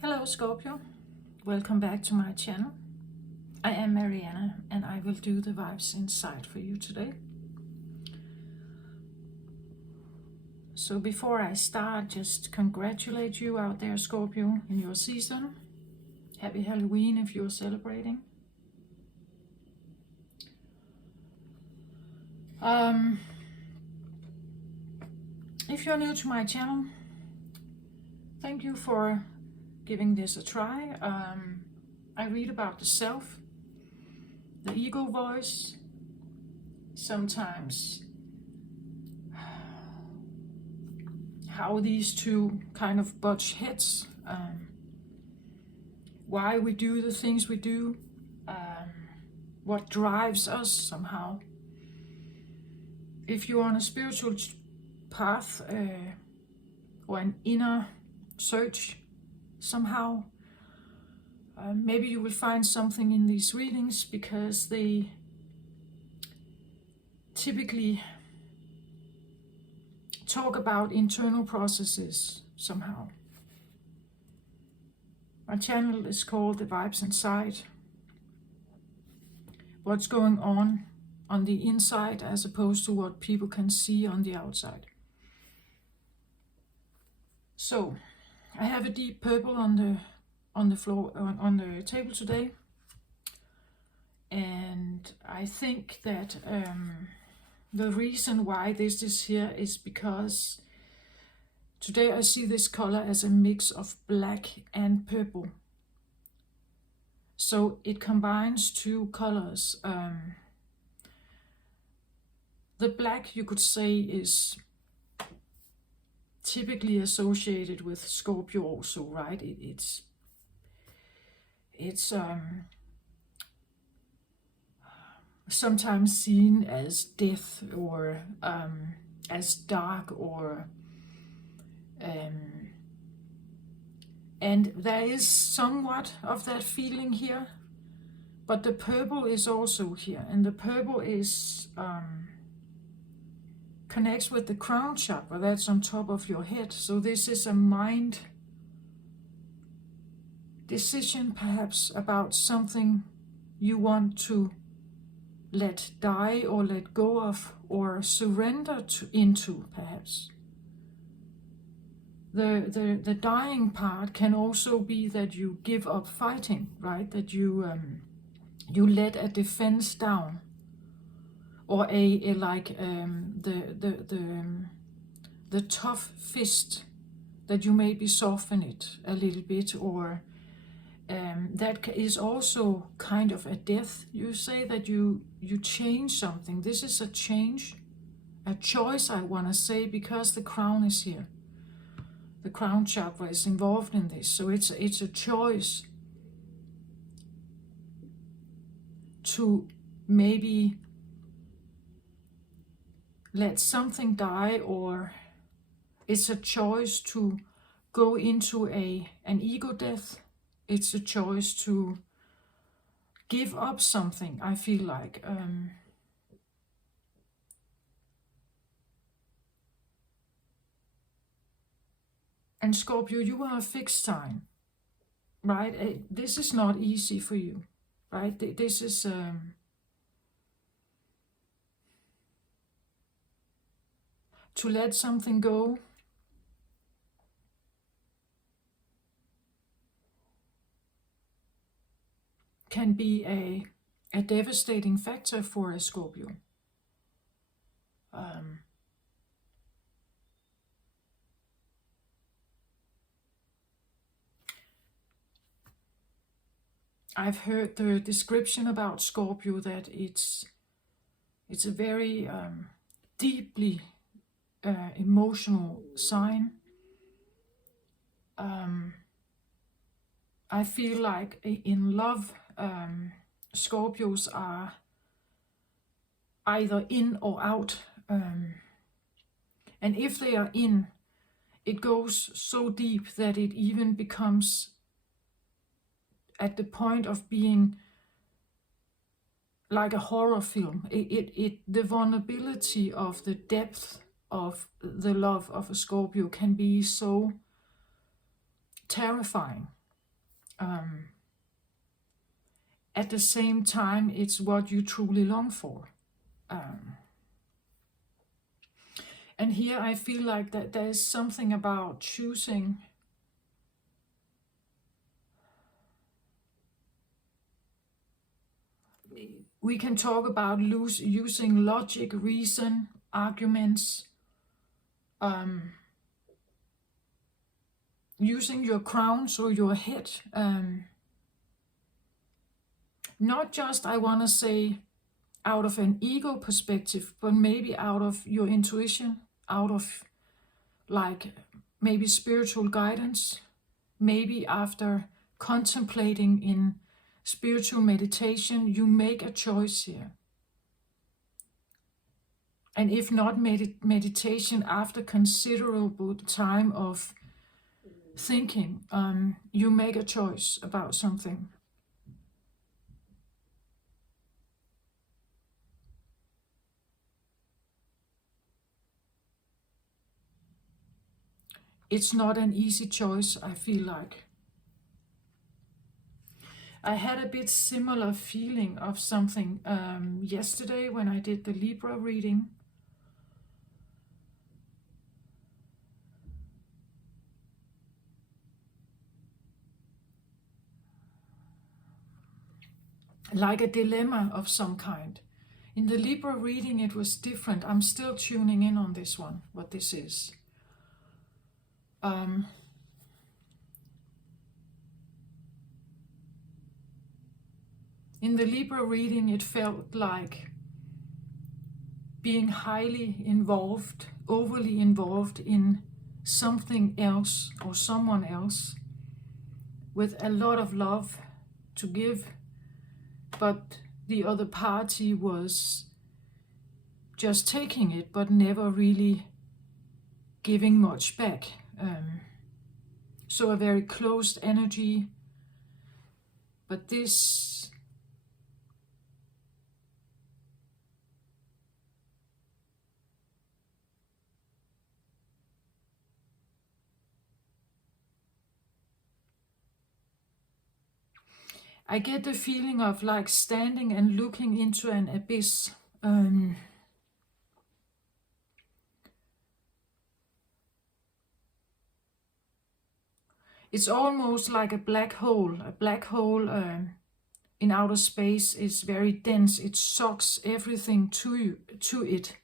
Hello Scorpio, welcome back to my channel. I am Mariana and I will do the vibes inside for you today. So before I start, just congratulate you out there Scorpio in your season. Happy Halloween if you're celebrating. If you're new to my channel, thank you for giving this a try. I read about the self, the ego voice, sometimes how these two kind of butt heads, why we do the things we do, what drives us somehow. If you're on a spiritual path or an inner search somehow, maybe you will find something in these readings, because they typically talk about internal processes somehow. My channel is called The Vibes Inside. What's going on the inside as opposed to what people can see on the outside. So I have a deep purple on the floor, on the table today, and I think that the reason why this is here is because today I see this color as a mix of black and purple. So it combines two colors. The black, you could say, is typically associated with Scorpio also, right? It's sometimes seen as death, or as dark, or and there is somewhat of that feeling here, but the purple is also here, and the purple is connects with the crown chakra that's on top of your head. So this is a mind decision, perhaps, about something you want to let die or let go of or surrender into, perhaps. The dying part can also be that you give up fighting, right? That you let a defense down, or the tough fist, that you maybe soften it a little bit, or that is also kind of a death. You say that you change something. This is a change, a choice, I want to say, because the crown is here. The crown chakra is involved in this, so it's a choice to maybe let something die, or it's a choice to go into an ego death. It's a choice to give up something, I feel like. And Scorpio, you are a fixed sign, right? This is not easy for you, right? This is to let something go. Can be a devastating factor for a Scorpio. I've heard the description about Scorpio that it's a very deeply emotional sign. I feel like in love, Scorpios are either in or out, and if they are in, it goes so deep that it even becomes at the point of being like a horror film. The vulnerability of the depth of the love of a Scorpio can be so terrifying. At the same time, it's what you truly long for. And here I feel like that there is something about choosing. We can talk about using logic, reason, arguments, using your crown, so your head. Not just, I want to say, out of an ego perspective, but maybe out of your intuition, out of like maybe spiritual guidance, maybe after contemplating in spiritual meditation, you make a choice here. And if not meditation, after considerable time of thinking, you make a choice about something. It's not an easy choice, I feel like. I had a bit similar feeling of something yesterday when I did the Libra reading. Like a dilemma of some kind. In the Libra reading it was different. I'm still tuning in on this one, what this is. In the Libra reading it felt like being highly involved, overly involved in something else or someone else, with a lot of love to give, but the other party was just taking it, but never really giving much back. So a very closed energy. But this I get the feeling of like standing and looking into an abyss. It's almost like a black hole. A black hole in outer space is very dense. It sucks everything to it.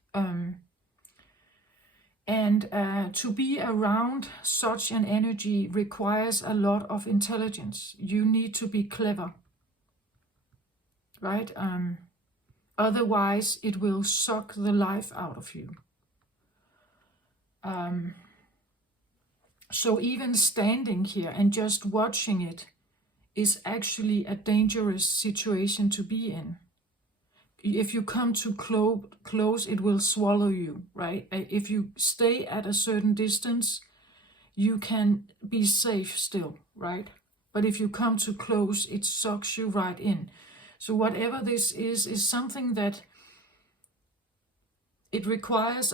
And to be around such an energy requires a lot of intelligence. You need to be clever, right? Otherwise, it will suck the life out of you. So even standing here and just watching it is actually a dangerous situation to be in. If you come too close, it will swallow you, right? If you stay at a certain distance, you can be safe still, right? But if you come too close, it sucks you right in. So whatever this is something that it requires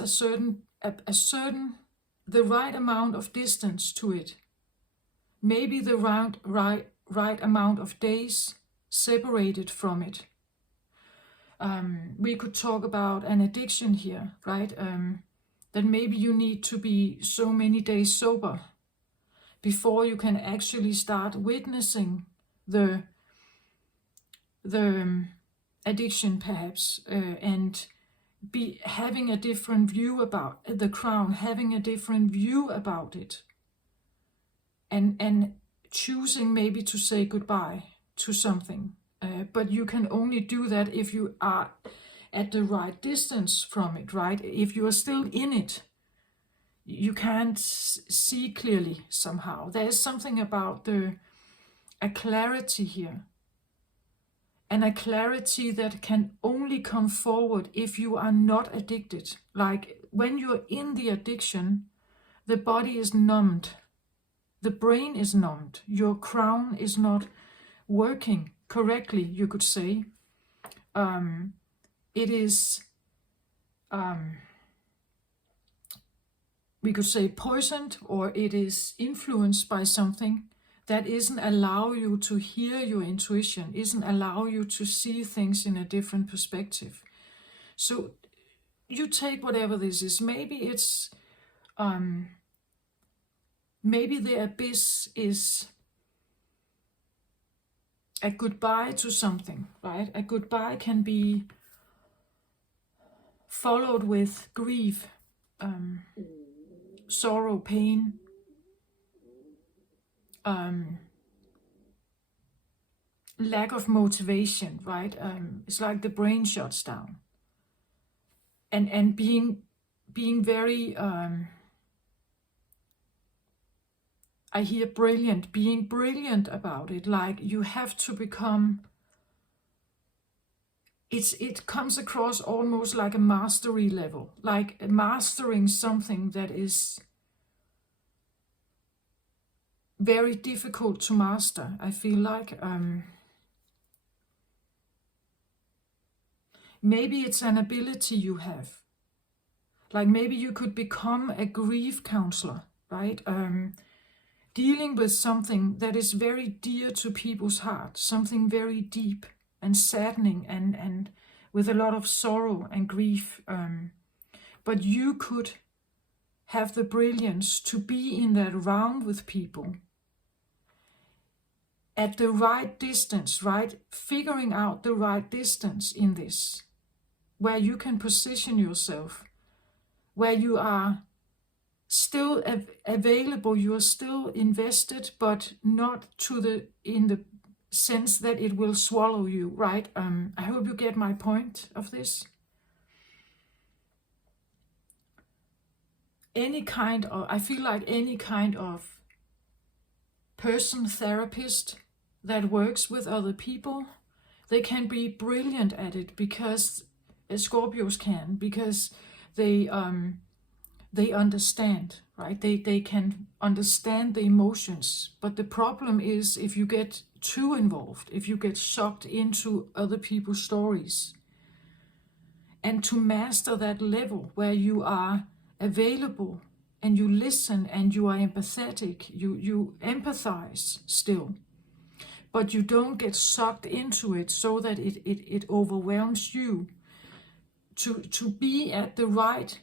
the right amount of distance to it. Maybe the right amount of days separated from it. We could talk about an addiction here, right? That maybe you need to be so many days sober before you can actually start witnessing the addiction, perhaps, and be having a different view about the crown, having a different view about it, and choosing maybe to say goodbye to something. But you can only do that if you are at the right distance from it, right? If you are still in it, you can't see clearly somehow. There is something about a clarity here. And a clarity that can only come forward if you are not addicted. Like when you're in the addiction, the body is numbed. The brain is numbed. Your crown is not working correctly, you could say. It is, we could say, poisoned, or it is influenced by something that isn't allow you to hear your intuition, isn't allow you to see things in a different perspective. So you take whatever this is. Maybe it's maybe the abyss is a goodbye to something, right? A goodbye can be followed with grief, sorrow, pain, lack of motivation, right? It's like the brain shuts down, and being very I hear brilliant, being brilliant about it. Like you have to become. It comes across almost like a mastery level, like mastering something that is very difficult to master. I feel like maybe it's an ability you have. Like maybe you could become a grief counselor, right? Dealing with something that is very dear to people's heart, something very deep and saddening and with a lot of sorrow and grief. But you could have the brilliance to be in that round with people at the right distance, right? Figuring out the right distance in this, where you can position yourself, where you are still available, you are still invested, but not in the sense that it will swallow you, right? I hope you get my point of this. I feel like any kind of person, therapist that works with other people, they can be brilliant at it because Scorpios can, because they understand, right? They can understand the emotions. But the problem is if you get too involved, if you get sucked into other people's stories. And to master that level where you are available and you listen and you are empathetic, you empathize still, but you don't get sucked into it so that it overwhelms you. To be at the right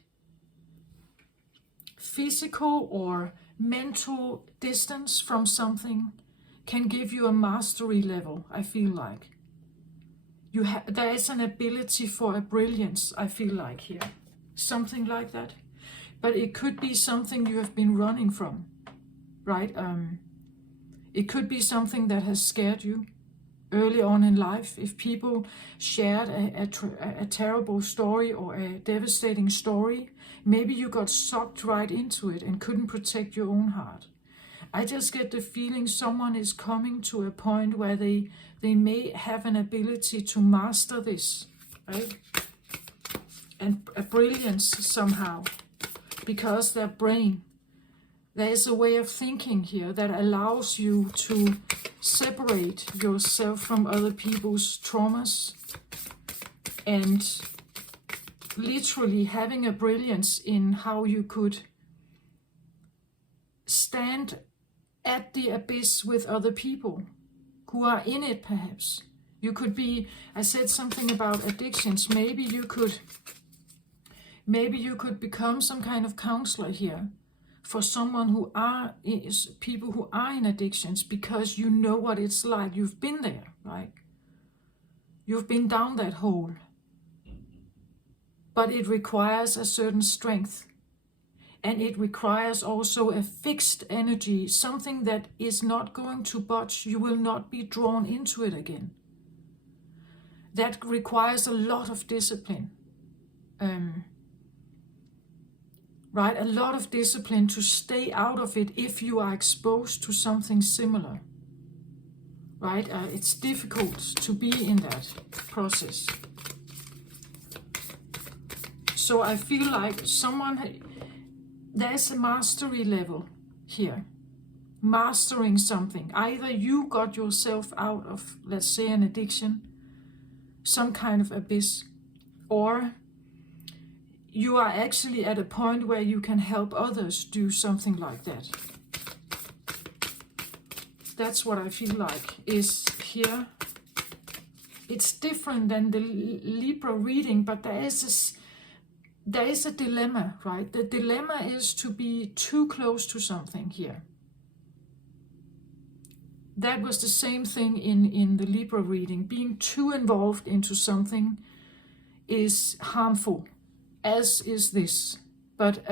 physical or mental distance from something can give you a mastery level, I feel like. There is an ability for a brilliance, I feel like here. Something like that. But it could be something you have been running from, right? It could be something that has scared you early on in life. If people shared a terrible story or a devastating story, maybe you got sucked right into it and couldn't protect your own heart. I just get the feeling someone is coming to a point where they may have an ability to master this, right? And a brilliance somehow, because their brain, there is a way of thinking here that allows you to separate yourself from other people's traumas and literally having a brilliance in how you could stand at the abyss with other people who are in it, perhaps. You could be, I said something about addictions, maybe you could become some kind of counselor here for someone people who are in addictions, because you know what it's like. You've been there, right? You've been down that hole. But it requires a certain strength. And it requires also a fixed energy, something that is not going to budge. You will not be drawn into it again. That requires a lot of discipline. Right? A lot of discipline to stay out of it if you are exposed to something similar. Right? It's difficult to be in that process. So I feel like there's a mastery level here. Mastering something. Either you got yourself out of, let's say, an addiction, some kind of abyss, or you are actually at a point where you can help others do something like that. That's what I feel like is here. It's different than the Libra reading, but there is a dilemma, right? The dilemma is to be too close to something here. That was the same thing in the Libra reading. Being too involved into something is harmful, as is this. But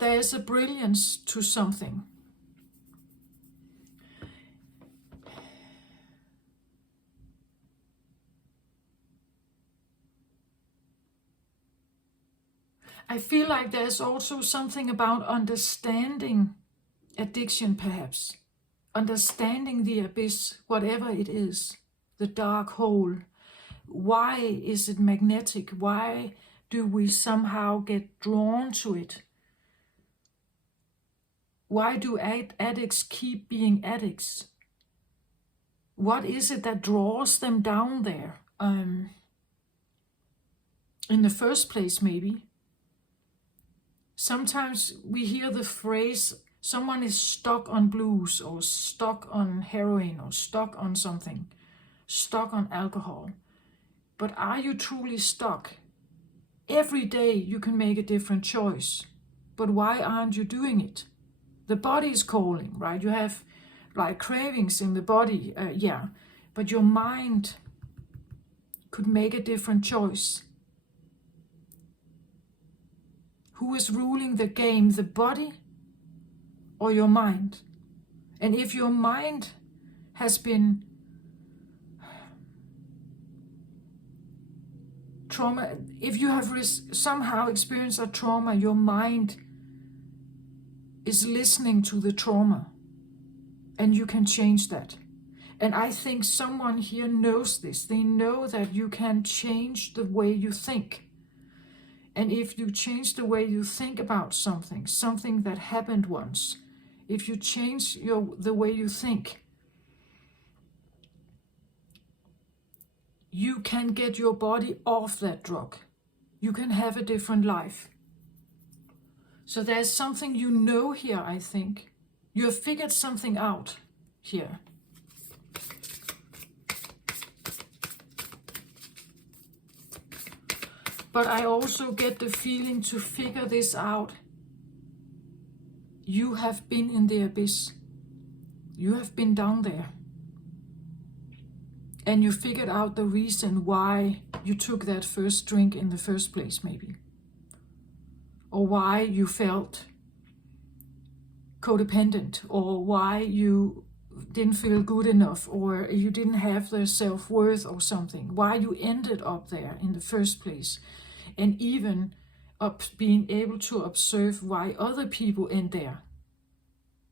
there is a brilliance to something. I feel like there's also something about understanding addiction, perhaps. Understanding the abyss, whatever it is, the dark hole. Why is it magnetic? Why do we somehow get drawn to it? Why do addicts keep being addicts? What is it that draws them down there? In the first place, maybe. Sometimes we hear the phrase, someone is stuck on blues, or stuck on heroin, or stuck on something, stuck on alcohol. But are you truly stuck? Every day you can make a different choice. But why aren't you doing it? The body is calling, right? You have like cravings in the body, yeah. But your mind could make a different choice. Who is ruling the game, the body or your mind? And if your mind has been trauma, if you have somehow experienced a trauma, your mind is listening to the trauma, and you can change that. And I think someone here knows this. They know that you can change the way you think. And if you change the way you think about something that happened once, if you change the way you think, you can get your body off that drug. You can have a different life. So there's something you know here, I think. You have figured something out here. But I also get the feeling to figure this out. You have been in the abyss. You have been down there. And you figured out the reason why you took that first drink in the first place, maybe. Or why you felt codependent, or why you didn't feel good enough, or you didn't have the self-worth or something. Why you ended up there in the first place. And even being able to observe why other people end there.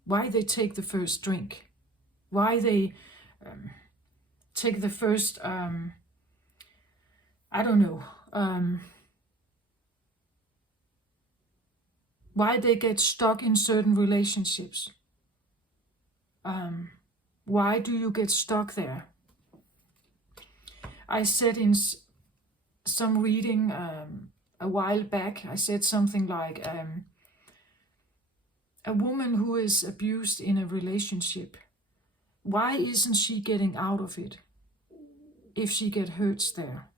Why they take the first drink. Why they take the first, I don't know, why they get stuck in certain relationships. Why do you get stuck there? I said in some reading a while back, I said something like, a woman who is abused in a relationship, why isn't she getting out of it if she gets hurt there?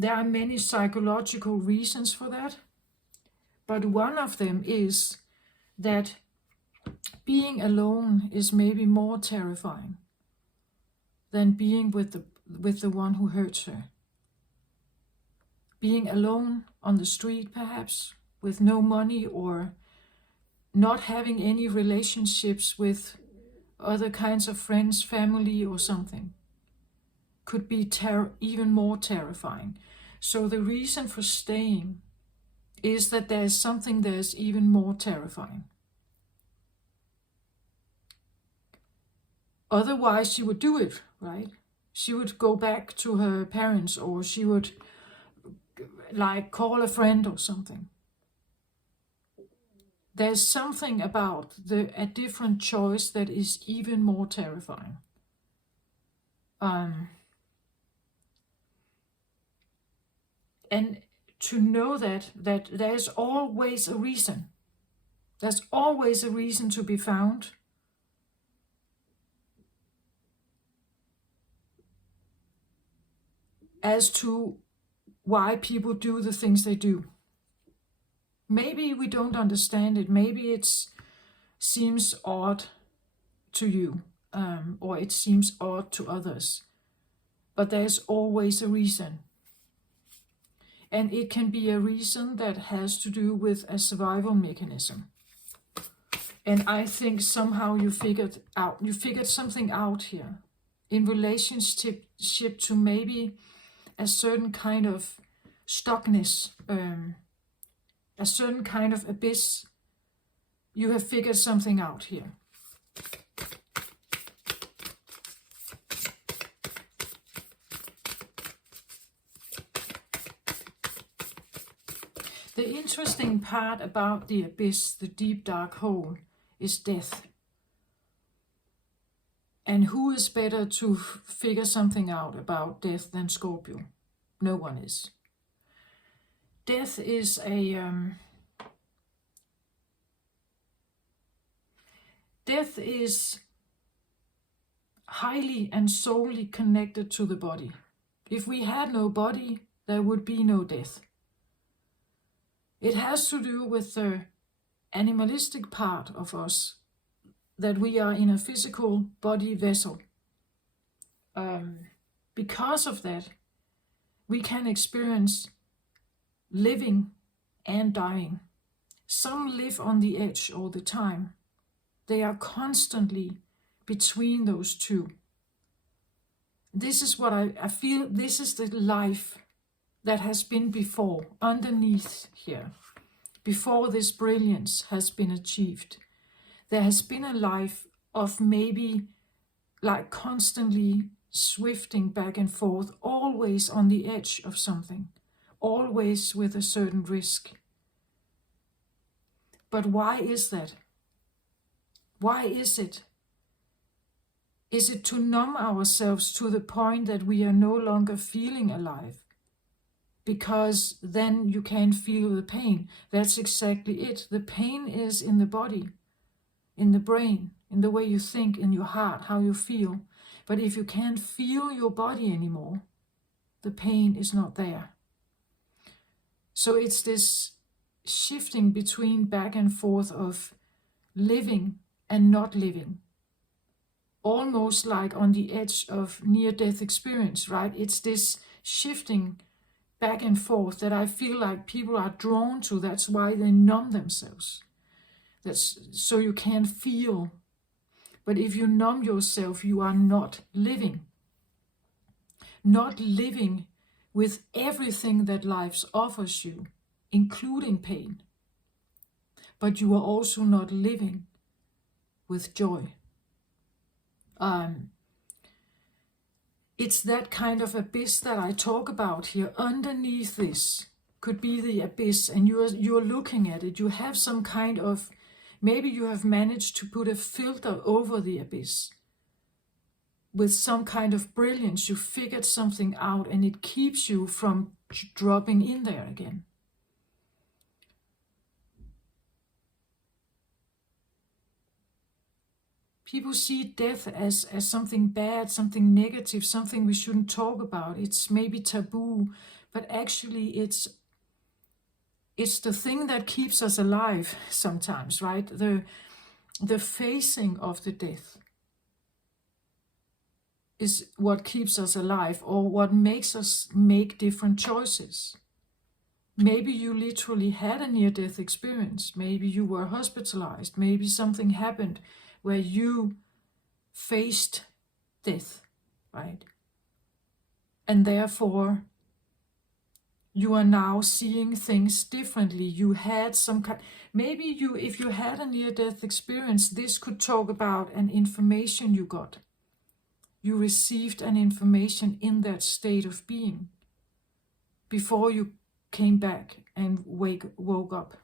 There are many psychological reasons for that, but one of them is that being alone is maybe more terrifying than being with the one who hurts her. Being alone on the street, perhaps, with no money, or not having any relationships with other kinds of friends, family, or something, could be even more terrifying. So the reason for staying is that there is something that is even more terrifying. Otherwise, she would do it, right? She would go back to her parents, or she would like call a friend or something. There's something about a different choice that is even more terrifying. And to know that there's always a reason. There's always a reason to be found. As to why people do the things they do. Maybe we don't understand it. Maybe it seems odd to you, or it seems odd to others. But there's always a reason. And it can be a reason that has to do with a survival mechanism. And I think somehow you figured something out here in relationship to maybe a certain kind of stuckness, a certain kind of abyss. You have figured something out here. The interesting part about the abyss, the deep dark hole, is death. And who is better to figure something out about death than Scorpio? No one is. Death is death is highly and solely connected to the body. If we had no body, there would be no death. It has to do with the animalistic part of us, that we are in a physical body vessel. Because of that, we can experience living and dying. Some live on the edge all the time. They are constantly between those two. This is what I feel, this is the life that has been before, underneath here, before this brilliance has been achieved. There has been a life of maybe like constantly swifting back and forth, always on the edge of something, always with a certain risk. But why is that? Why is it? Is it to numb ourselves to the point that we are no longer feeling alive? Because then you can't feel the pain. That's exactly it. The pain is in the body, in the brain, in the way you think, in your heart, how you feel. But if you can't feel your body anymore, the pain is not there. So it's this shifting between back and forth of living and not living. Almost like on the edge of near-death experience, right? It's this shifting back and forth that I feel like people are drawn to. That's why they numb themselves. That's so you can't feel. But if you numb yourself, you are not living. Not living with everything that life offers you, including pain. But you are also not living with joy. It's that kind of abyss that I talk about here. Underneath this could be the abyss, and you're looking at it. You have some kind of, maybe you have managed to put a filter over the abyss. With some kind of brilliance, you figured something out, and it keeps you from dropping in there again. People see death as something bad, something negative, something we shouldn't talk about. It's maybe taboo, but actually it's the thing that keeps us alive sometimes, right? The facing of the death is what keeps us alive, or what makes us make different choices. Maybe you literally had a near-death experience. Maybe you were hospitalized. Maybe something happened where you faced death, right? And therefore, you are now seeing things differently. You had some kind, maybe if you had a near-death experience, this could talk about an information you got. You received an information in that state of being before you came back and woke up.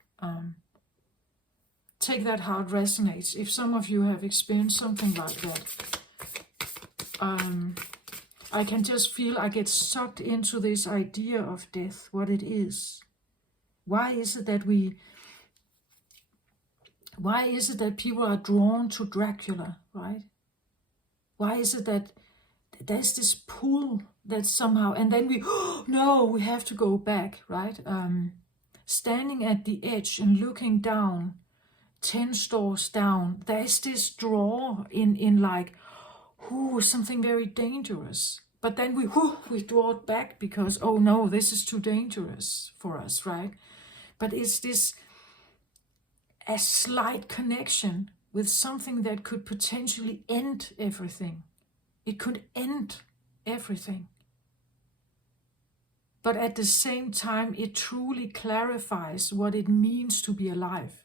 Take that how it resonates. If some of you have experienced something like that, I can just feel I get sucked into this idea of death, what it is. Why is it that people are drawn to Dracula, right? Why is it that there's this pull that somehow, and then we, oh, no, we have to go back, right? Standing at the edge and looking down, 10 stores down, there's this draw in like, ooh, something very dangerous. But then we draw it back because, oh no, this is too dangerous for us, right? But it's this a slight connection with something that could potentially end everything. It could end everything. But at the same time, it truly clarifies what it means to be alive.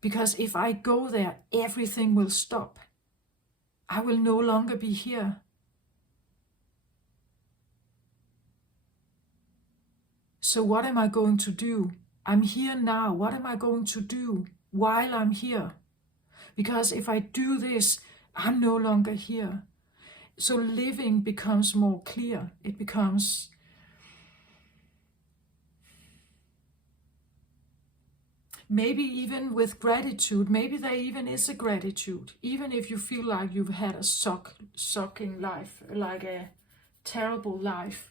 Because if I go there, everything will stop. I will no longer be here. So what am I going to do? I'm here now. What am I going to do while I'm here? Because if I do this, I'm no longer here. So living becomes more clear. It becomes maybe even with gratitude. Maybe there even is a gratitude. Even if you feel like you've had a sucking life, like a terrible life.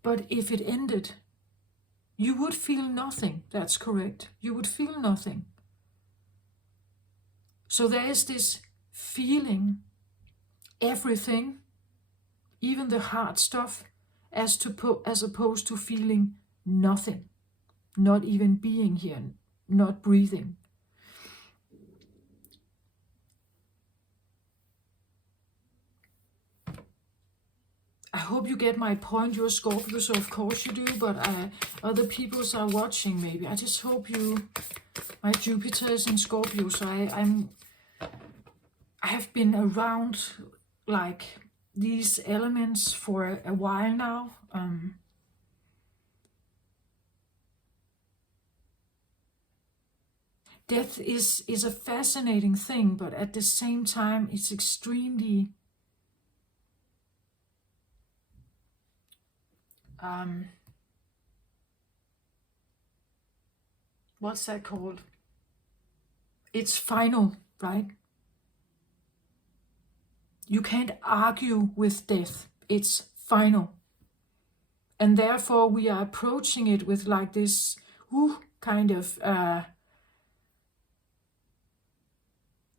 But if it ended, you would feel nothing. That's correct. You would feel nothing. So there is this feeling, everything, even the hard stuff, as opposed to feeling nothing, not even being here, not breathing. I hope you get my point. You're Scorpio, so of course you do, but other people are watching maybe. I just hope my Jupiter is in Scorpio, so I have been around like these elements for a while now. Death is a fascinating thing, but at the same time, it's extremely what's that called? It's final, right? You can't argue with death. It's final. And therefore we are approaching it with like this kind of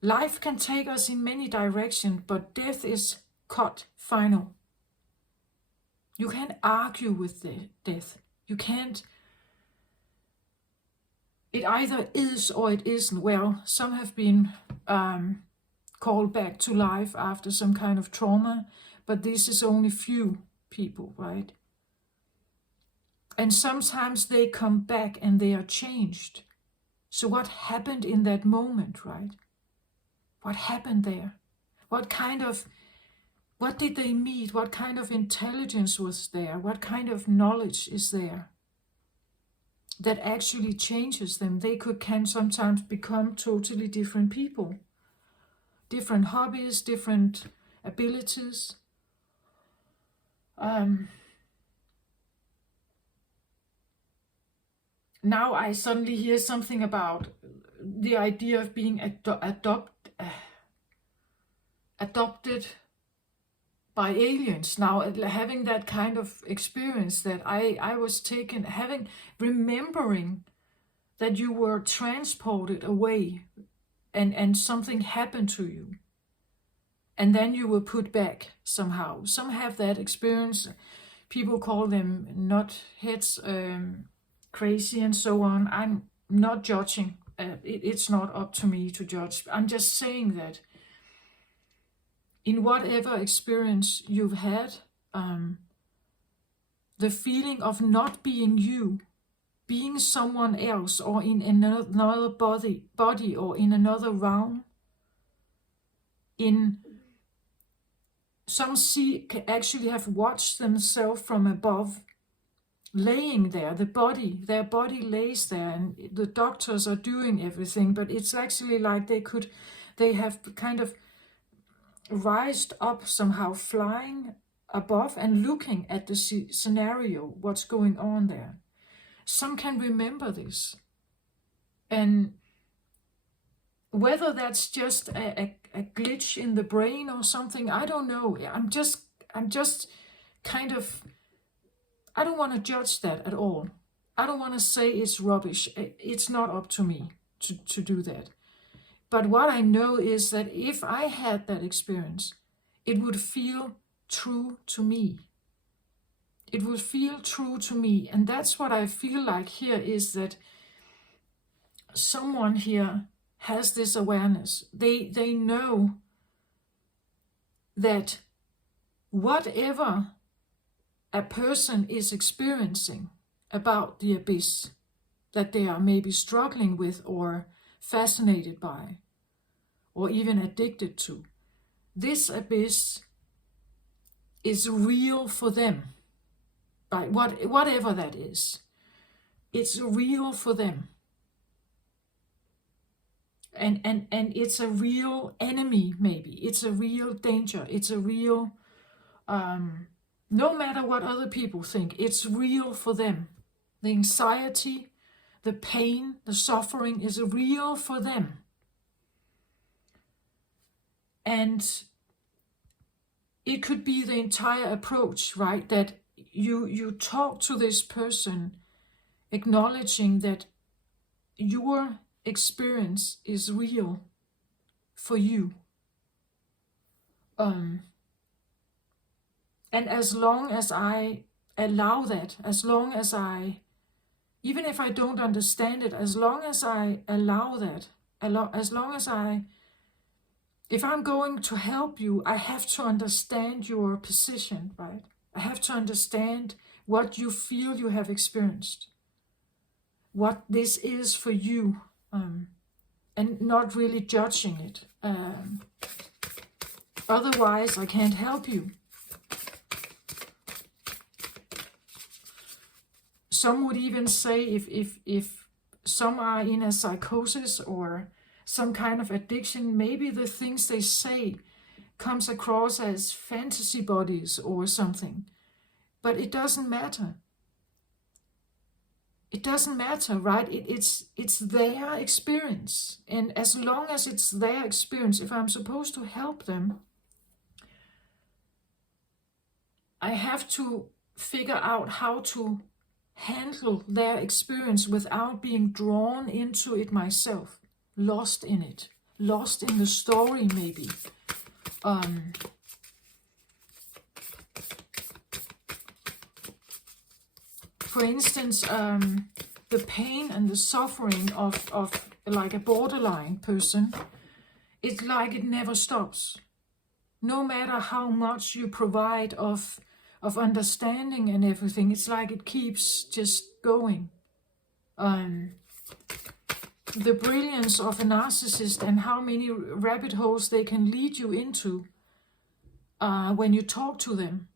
life can take us in many directions, but death is cut, final. You can't argue with death. You can't. It either is or it isn't. Well, some have been called back to life after some kind of trauma, but this is only few people, right? And sometimes they come back and they are changed. So what happened in that moment, right? What happened there? What did they meet? What kind of intelligence was there? What kind of knowledge is there that actually changes them? They can sometimes become totally different people. Different hobbies, different abilities. Now I suddenly hear something about the idea of being adopted by aliens. Now having that kind of experience that I was taken, remembering that you were transported away and something happened to you. And then you were put back somehow. Some have that experience. People call them nutheads, crazy and so on. I'm not judging. It's not up to me to judge. I'm just saying that in whatever experience you've had, the feeling of not being you, being someone else or in another body or in another realm, some actually have watched themselves from above, laying there. Their body lays there, and the doctors are doing everything, but it's actually like they have kind of rised up somehow, flying above and looking at the scenario, what's going on there. Some can remember this. And whether that's just a glitch in the brain or something, I don't know. I'm just kind of, I don't want to judge that at all. I don't want to say it's rubbish. It's not up to me to do that. But what I know is that if I had that experience, it would feel true to me. It would feel true to me. And that's what I feel like here, is that someone here has this awareness. They know that whatever a person is experiencing about the abyss that they are maybe struggling with or fascinated by or even addicted to, this abyss is real for them. Right? Whatever that is, it's real for them. And it's a real enemy, maybe. It's a real danger. It's a real, no matter what other people think, it's real for them. The anxiety, the pain, the suffering is real for them. And it could be the entire approach, right? That you talk to this person acknowledging that your experience is real for you. And as long as I allow that, as long as even if I don't understand it, as long as I allow that, as long as if I'm going to help you, I have to understand your position, right? I have to understand what you feel you have experienced, what this is for you, and not really judging it. Otherwise, I can't help you. Some would even say if some are in a psychosis or some kind of addiction, maybe the things they say comes across as fantasy bodies or something. But it doesn't matter. It doesn't matter, right? It's their experience. And as long as it's their experience, if I'm supposed to help them, I have to figure out how to handle their experience without being drawn into it myself, lost in it, lost in the story maybe. For instance, the pain and the suffering of like a borderline person, it's like it never stops. No matter how much you provide of understanding and everything, it's like it keeps just going. The brilliance of a narcissist and how many rabbit holes they can lead you into when you talk to them.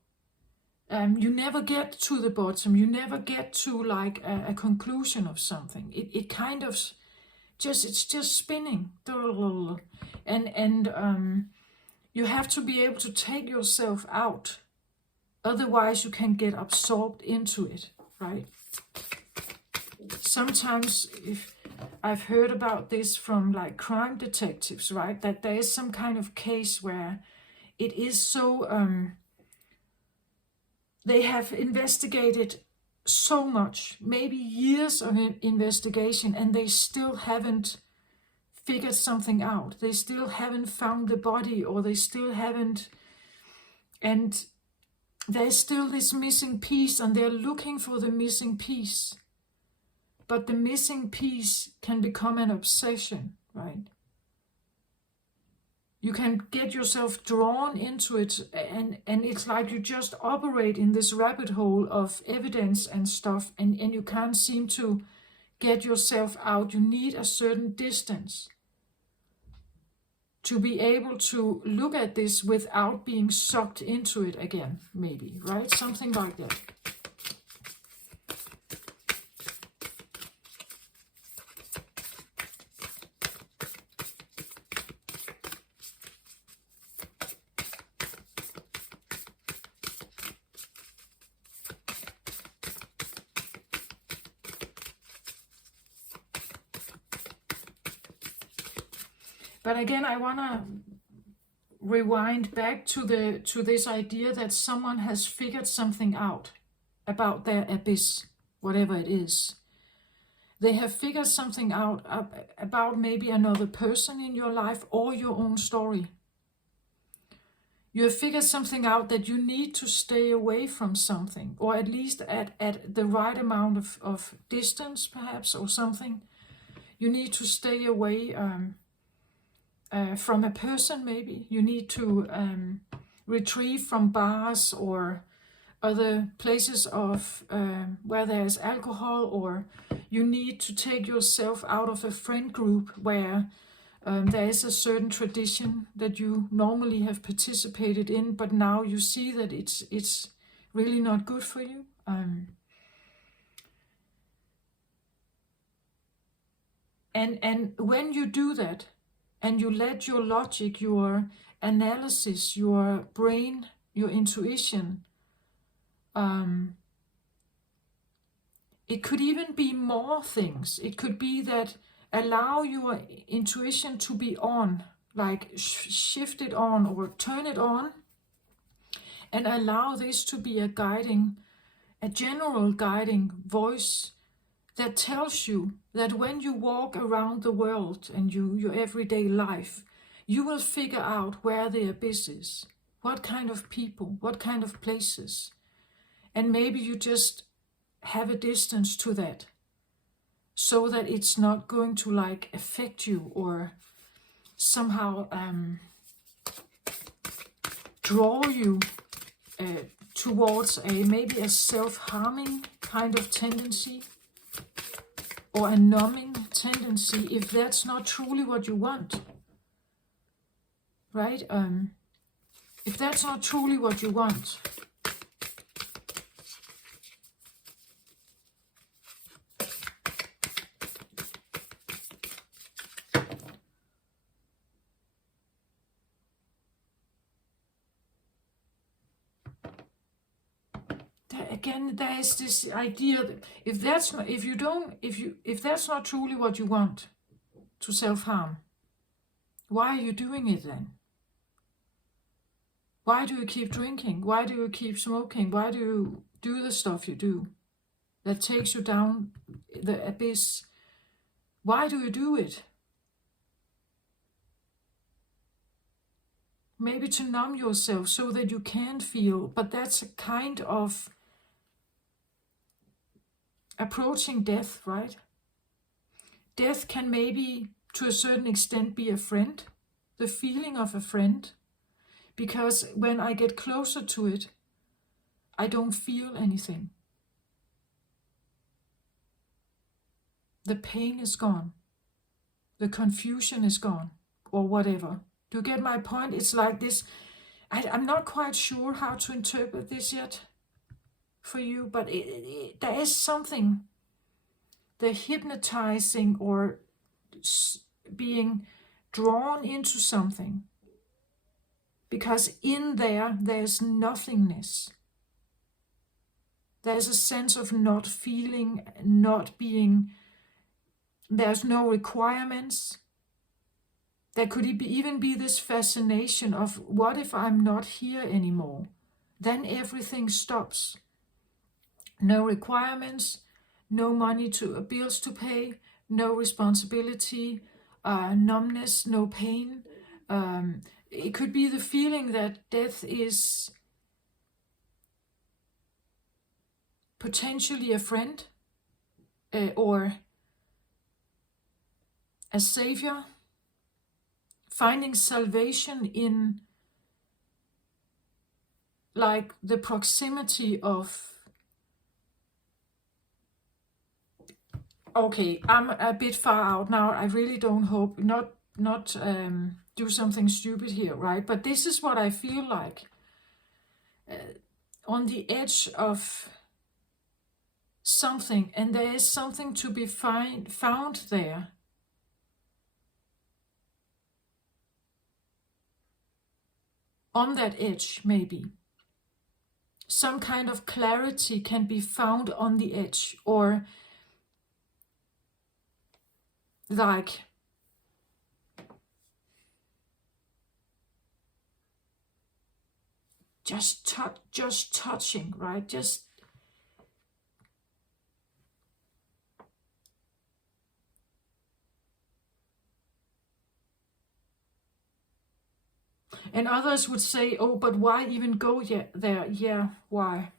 You never get to the bottom. You never get to like a conclusion of something. It kind of it's just spinning. And you have to be able to take yourself out. Otherwise, you can get absorbed into it, right? Sometimes, if I've heard about this from like crime detectives, right? That there is some kind of case where it is so, they have investigated so much, maybe years of investigation, and they still haven't figured something out. They still haven't found the body, or they still haven't, and there's still this missing piece, and they're looking for the missing piece. But the missing piece can become an obsession, right? You can get yourself drawn into it, and it's like you just operate in this rabbit hole of evidence and stuff, and you can't seem to get yourself out. You need a certain distance to be able to look at this without being sucked into it again, maybe, right? Something like that. But again, I want to rewind back to this idea that someone has figured something out about their abyss, whatever it is. They have figured something out about maybe another person in your life or your own story. You have figured something out that you need to stay away from something, or at least at the right amount of distance, perhaps, or something. You need to stay away from a person, maybe. You need to retrieve from bars or other places of where there's alcohol, or you need to take yourself out of a friend group where there is a certain tradition that you normally have participated in, but now you see that it's really not good for you. And when you do that, and you let your logic, your analysis, your brain, your intuition, it could even be more things. It could be that allow your intuition to be on, like shift it on or turn it on, and allow this to be a general guiding voice that tells you that when you walk around the world and your everyday life, you will figure out where the abyss is, what kind of people, what kind of places, and maybe you just have a distance to that, so that it's not going to like affect you or somehow draw you towards maybe a self-harming kind of tendency or a numbing tendency, if that's not truly what you want, right? If that's not truly what you want, again, there is this idea that if that's not truly what you want, to self-harm, why are you doing it then? Why do you keep drinking? Why do you keep smoking? Why do you do the stuff you do that takes you down the abyss? Why do you do it? Maybe to numb yourself so that you can feel, but that's a kind of approaching death, right? Death can maybe to a certain extent be a friend, the feeling of a friend, because when I get closer to it, I don't feel anything. The pain is gone. The confusion is gone, or whatever. Do you get my point? It's like this. I'm not quite sure how to interpret this yet for you, but there is something, the hypnotizing or being drawn into something, because in there's nothingness. There's a sense of not feeling, not being, there's no requirements. There could even be this fascination of, what if I'm not here anymore? Then everything stops. No requirements, no money bills to pay, no responsibility, numbness, no pain. It could be the feeling that death is potentially a friend or a savior, finding salvation in like the proximity of, okay, I'm a bit far out now. I really don't hope not do something stupid here, right? But this is what I feel like, on the edge of something, and there is something to be found there. On that edge, maybe. Some kind of clarity can be found on the edge, or like just touching, right? Just and others would say, oh, but why even go there? Yeah, why?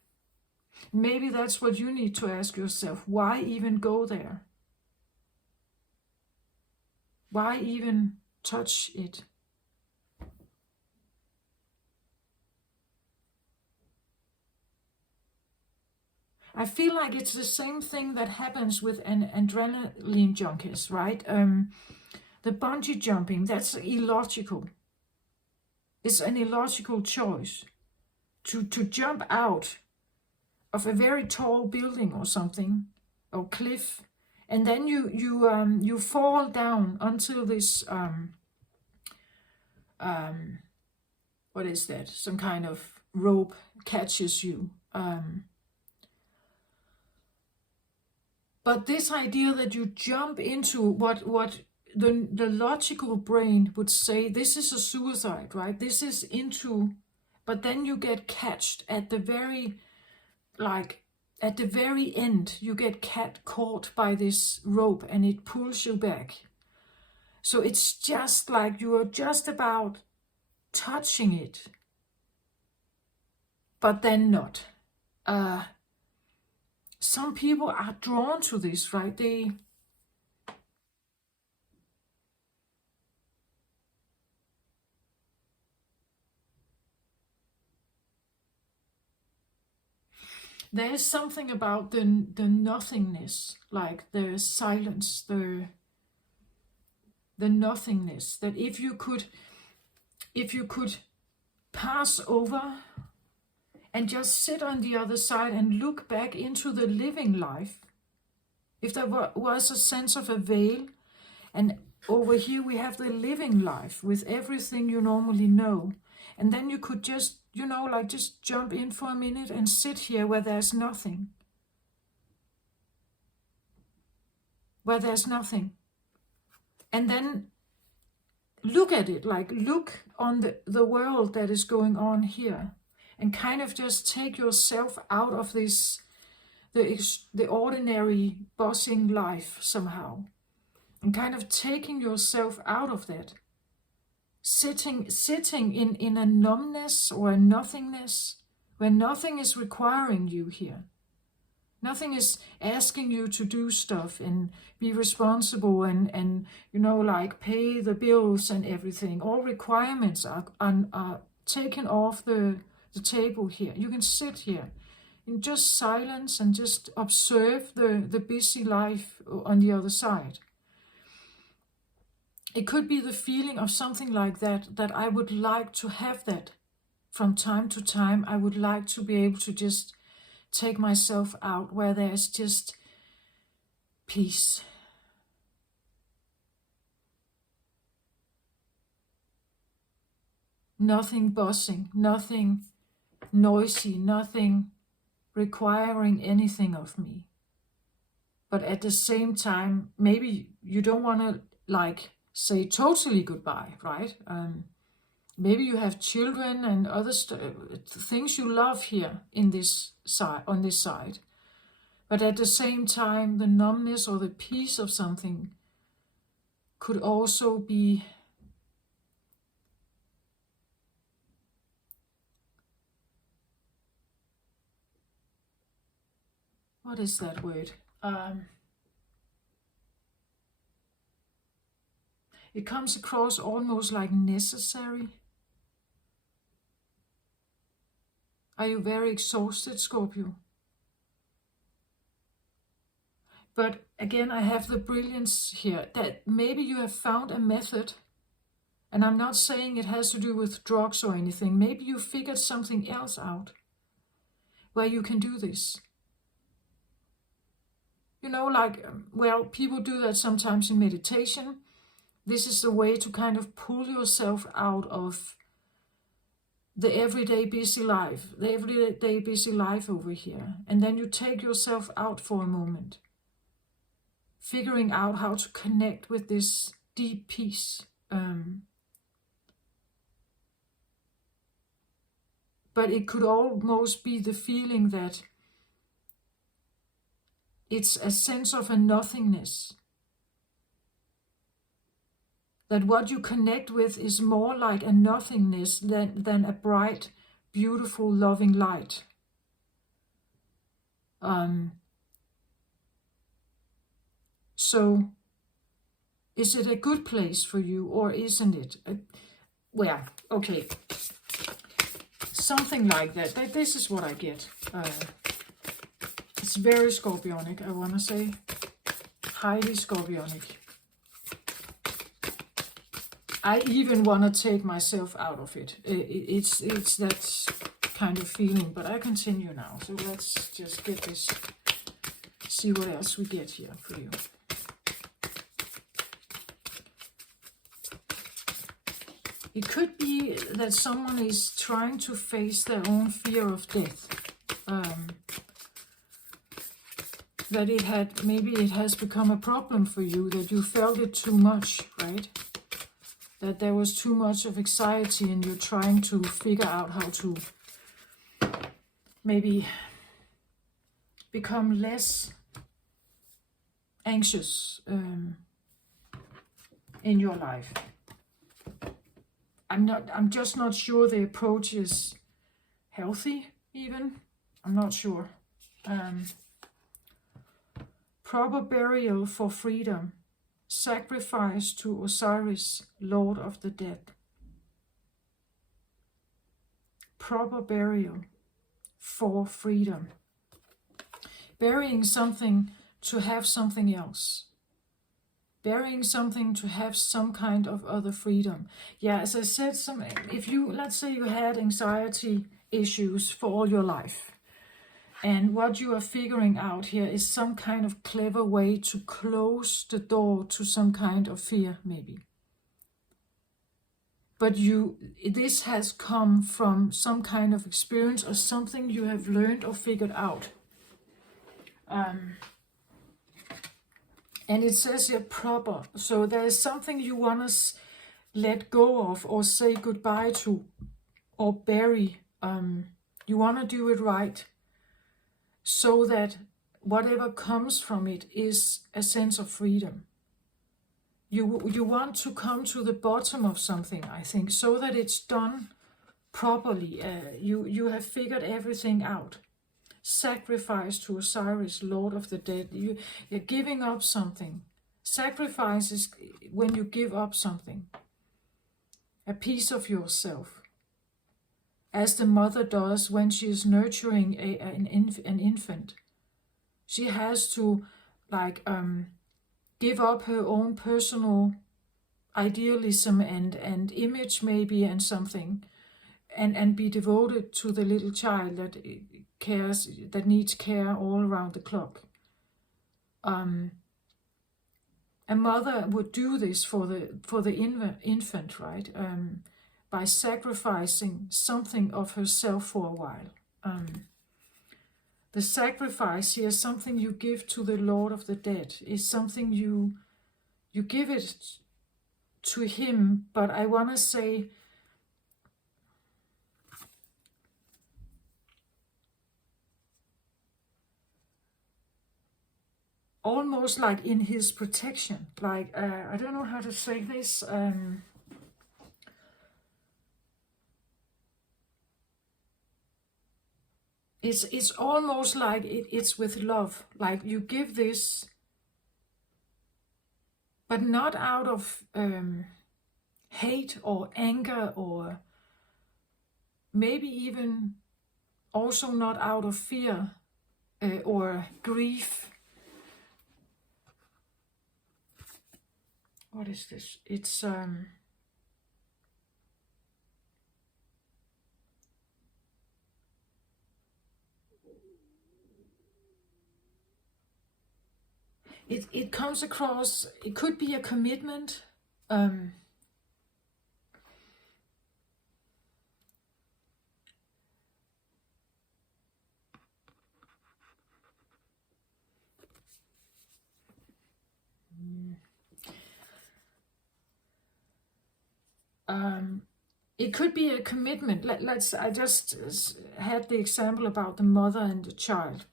Maybe that's what you need to ask yourself. Why even go there? Why even touch it? I feel like it's the same thing that happens with an adrenaline junkies, right? The bungee jumping, that's illogical. It's an illogical choice to jump out of a very tall building or something, or cliff, and then you fall down until this what is that? Some kind of rope catches you. But this idea that you jump into what the logical brain would say, this is a suicide, right? This is into, but then you get catched at the very, at the very end, you get caught by this rope and it pulls you back. So it's just like you are just about touching it, but then not. Some people are drawn to this, right? There is something about the nothingness, like the silence, the nothingness, that if you could pass over and just sit on the other side and look back into the living life, if there was a sense of a veil, and over here we have the living life with everything you normally know, and then you could just, just jump in for a minute and sit here where there's nothing. Where there's nothing. And then look at it, look on the world that is going on here, and kind of just take yourself out of this, the ordinary bossing life somehow, and kind of taking yourself out of that, sitting in a numbness or a nothingness, where nothing is requiring you here. Nothing is asking you to do stuff and be responsible and pay the bills and everything. All requirements are taken off the table here. You can sit here in just silence and just observe the busy life on the other side. It could be the feeling of something like that I would like to have that from time to time. I would like to be able to just take myself out where there's just peace. Nothing buzzing, nothing noisy, nothing requiring anything of me. But at the same time, maybe you don't want to say totally goodbye, right? Maybe you have children and other things you love here in this side, on this side. But at the same time, the numbness or the peace of something could also be what is that word? It comes across almost like necessary. Are you very exhausted, Scorpio? But again, I have the brilliance here that maybe you have found a method, and I'm not saying it has to do with drugs or anything. Maybe you figured something else out where you can do this. People do that sometimes in meditation. This is a way to kind of pull yourself out of the everyday busy life over here. And then you take yourself out for a moment, figuring out how to connect with this deep peace. but it could almost be the feeling that it's a sense of a nothingness. That what you connect with is more like a nothingness than a bright, beautiful, loving light. So, is it a good place for you, or isn't it? Well, okay, something like that. This is what I get. It's very Scorpionic, I want to say. Highly Scorpionic. I even want to take myself out of it. It's that kind of feeling, but I continue now. So let's just get this, see what else we get here for you. It could be that someone is trying to face their own fear of death. That maybe it has become a problem for you, that you felt it too much, right? That there was too much of anxiety and you're trying to figure out how to maybe become less anxious in your life. I'm just not sure the approach is healthy even. I'm not sure. Proper burial for freedom. Sacrifice to Osiris, Lord of the Dead. Proper burial for freedom. Burying something to have something else. Burying something to have some kind of other freedom. Yeah, as I said, if you, let's say you had anxiety issues for all your life, and what you are figuring out here is some kind of clever way to close the door to some kind of fear, maybe. But this has come from some kind of experience or something you have learned or figured out. And it says here proper. So there is something you want to let go of or say goodbye to or bury. You want to do it right, so that whatever comes from it is a sense of freedom. You want to come to the bottom of something, I think, so that it's done properly. You have figured everything out. Sacrifice to Osiris, Lord of the Dead. You're giving up something. Sacrifice is when you give up something. A piece of yourself. As the mother does when she is nurturing an infant. She has to give up her own personal idealism and image maybe and something, and be devoted to the little child that needs care all around the clock. A mother would do this for the infant, right? By sacrificing something of herself for a while. The sacrifice here is something you give to the Lord of the Dead. Is something you give it to him, but I want to say almost like in his protection. Like, I don't know how to say this. It's almost like it's with love. Like you give this, but not out of hate or anger, or maybe even also not out of fear or grief. What is this? It's it comes across, it could be a commitment. It could be a commitment. I just had the example about the mother and the child.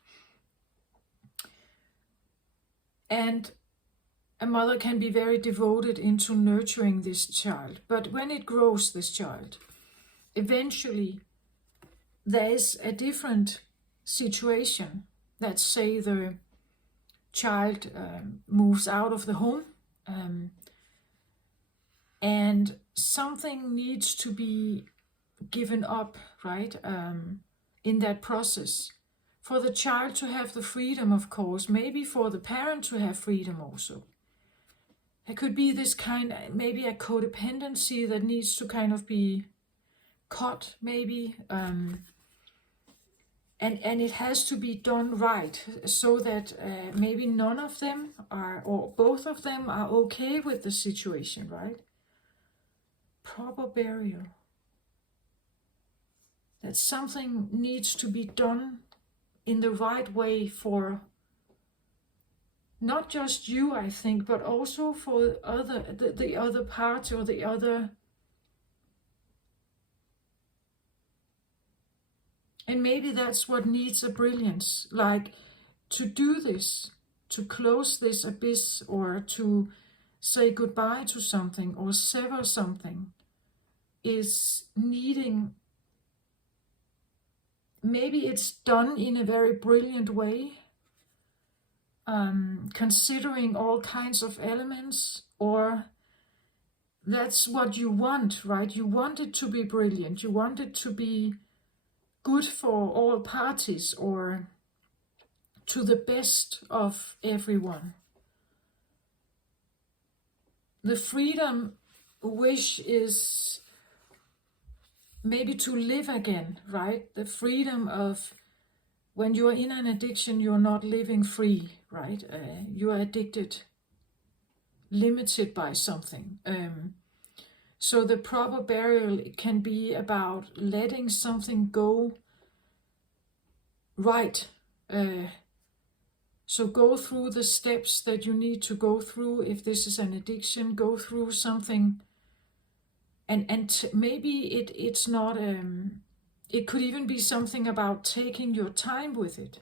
And a mother can be very devoted into nurturing this child. But when it grows, this child, eventually there is a different situation. Let's say the child moves out of the home, and something needs to be given up, right, in that process. For the child to have the freedom, of course, maybe for the parent to have freedom also. There could be this kind, maybe a codependency that needs to kind of be cut, maybe, and it has to be done right, so that maybe none of them are, or both of them are okay with the situation, right? Proper burial. That something needs to be done in the right way for not just you, I think, but also for the other parts, or the other. And maybe that's what needs a brilliance, like to do this, to close this abyss, or to say goodbye to something, or sever something, is needing. Maybe it's done in a very brilliant way, considering all kinds of elements, or that's what you want, right? You want it to be brilliant. You want it to be good for all parties, or to the best of everyone. The freedom wish is maybe to live again, right? The freedom of, when you're in an addiction, you're not living free, right? You are addicted, limited by something. So the proper burial can be about letting something go right. So go through the steps that you need to go through. If this is an addiction, go through something. And maybe it's not, it could even be something about taking your time with it.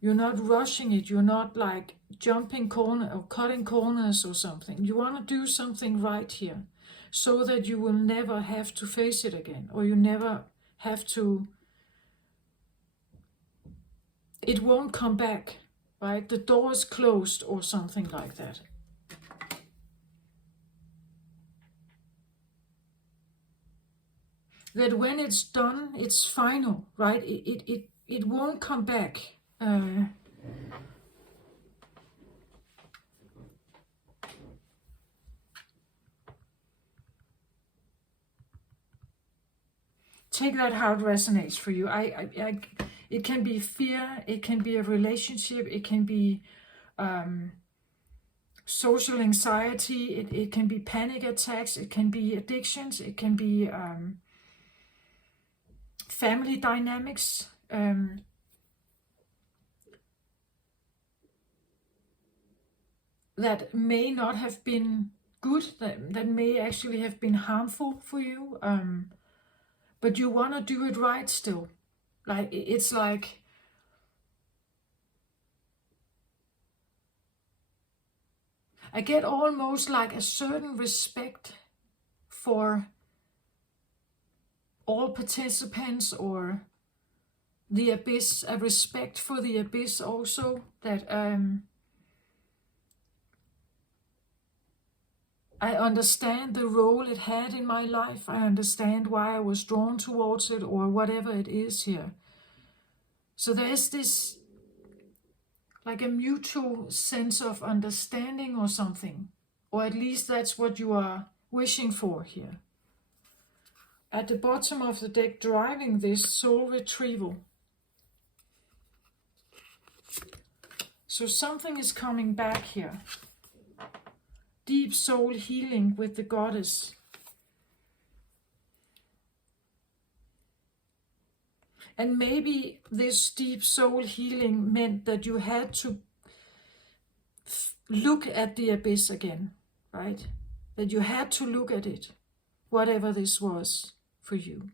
You're not rushing it. You're not like jumping corner or cutting corners or something. You want to do something right here, so that you will never have to face it again, or you never have to, it won't come back, right? The door is closed or something like that. That when it's done, it's final, right? It won't come back. Take that how it resonates for you. It can be fear, it can be a relationship, it can be social anxiety, it can be panic attacks, it can be addictions, it can be family dynamics, that may not have been good, that may actually have been harmful for you, but you want to do it right still. Like, it's like, I get almost like a certain respect for all participants, or the abyss, a respect for the abyss also, that I understand the role it had in my life. I understand why I was drawn towards it, or whatever it is here. So there's this, like a mutual sense of understanding or something, or at least that's what you are wishing for here. At the bottom of the deck, driving this soul retrieval. So something is coming back here. Deep soul healing with the goddess. And maybe this deep soul healing meant that you had to look at the abyss again, right? That you had to look at it. whatever this was for you.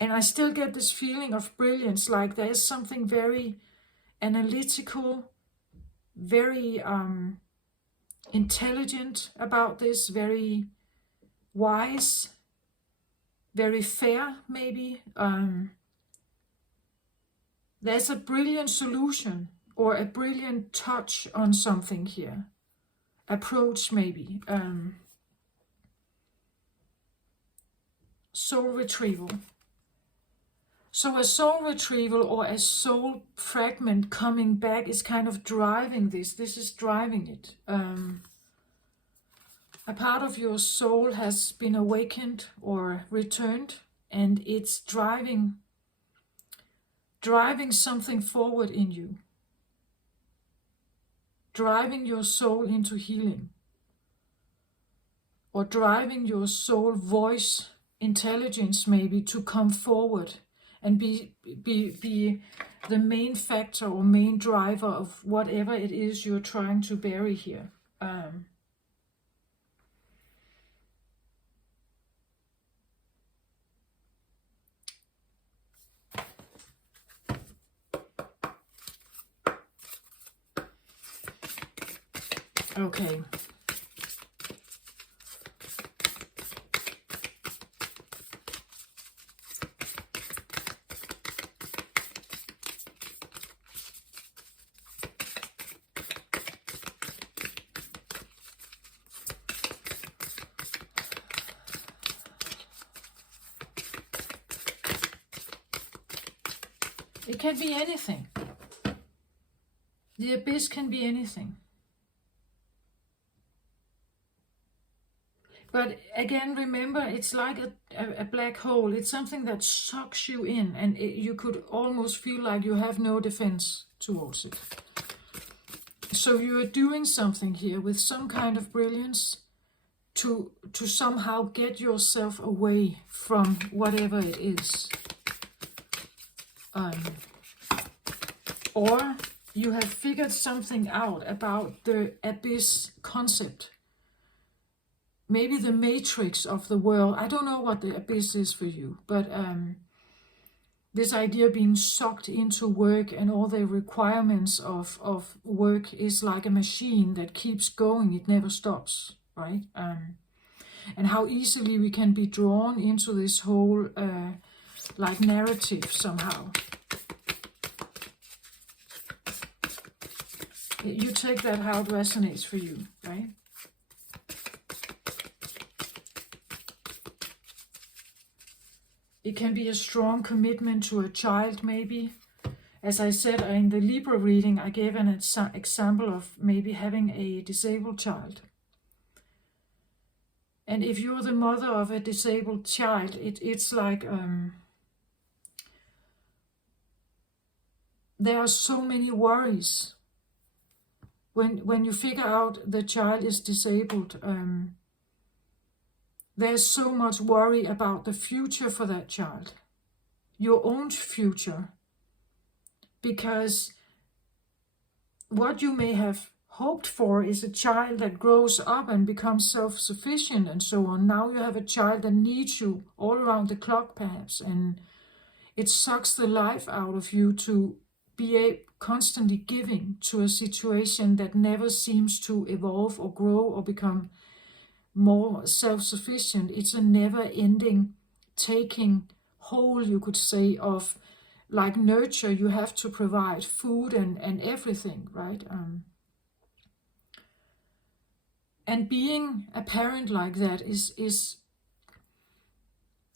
And I still get this feeling of brilliance, like there is something very analytical, very intelligent about this, very wise, very fair maybe. There's a brilliant solution or a brilliant touch on something here. Approach maybe. Soul retrieval. So a soul retrieval or a soul fragment coming back is kind of driving this. This is driving it. A part of your soul has been awakened or returned, and it's driving something forward in you. Driving your soul into healing. Or driving your soul voice, intelligence maybe, to come forward and be the main factor or main driver of whatever it is you're trying to bury here. Okay. It can be anything. The abyss can be anything. But again, remember, it's like a black hole. It's something that sucks you in, and you could almost feel like you have no defense towards it. So you are doing something here with some kind of brilliance to somehow get yourself away from whatever it is. Or you have figured something out about the abyss concept. Maybe the matrix of the world. I don't know what the abyss is for you, but this idea of being sucked into work and all the requirements of work is like a machine that keeps going. It never stops, right? And how easily we can be drawn into this whole like narrative somehow. You take that how it resonates for you, right? It can be a strong commitment to a child, maybe. As I said in the Libra reading, I gave an example of maybe having a disabled child. And if you're the mother of a disabled child, it's like there are so many worries. When you figure out the child is disabled, there's so much worry about the future for that child, your own future, because what you may have hoped for is a child that grows up and becomes self-sufficient and so on. Now you have a child that needs you all around the clock perhaps, and it sucks the life out of you to be constantly giving to a situation that never seems to evolve or grow or become more self-sufficient. It's a never-ending taking whole, you could say, of like nurture. You have to provide food and everything, right? And being a parent like that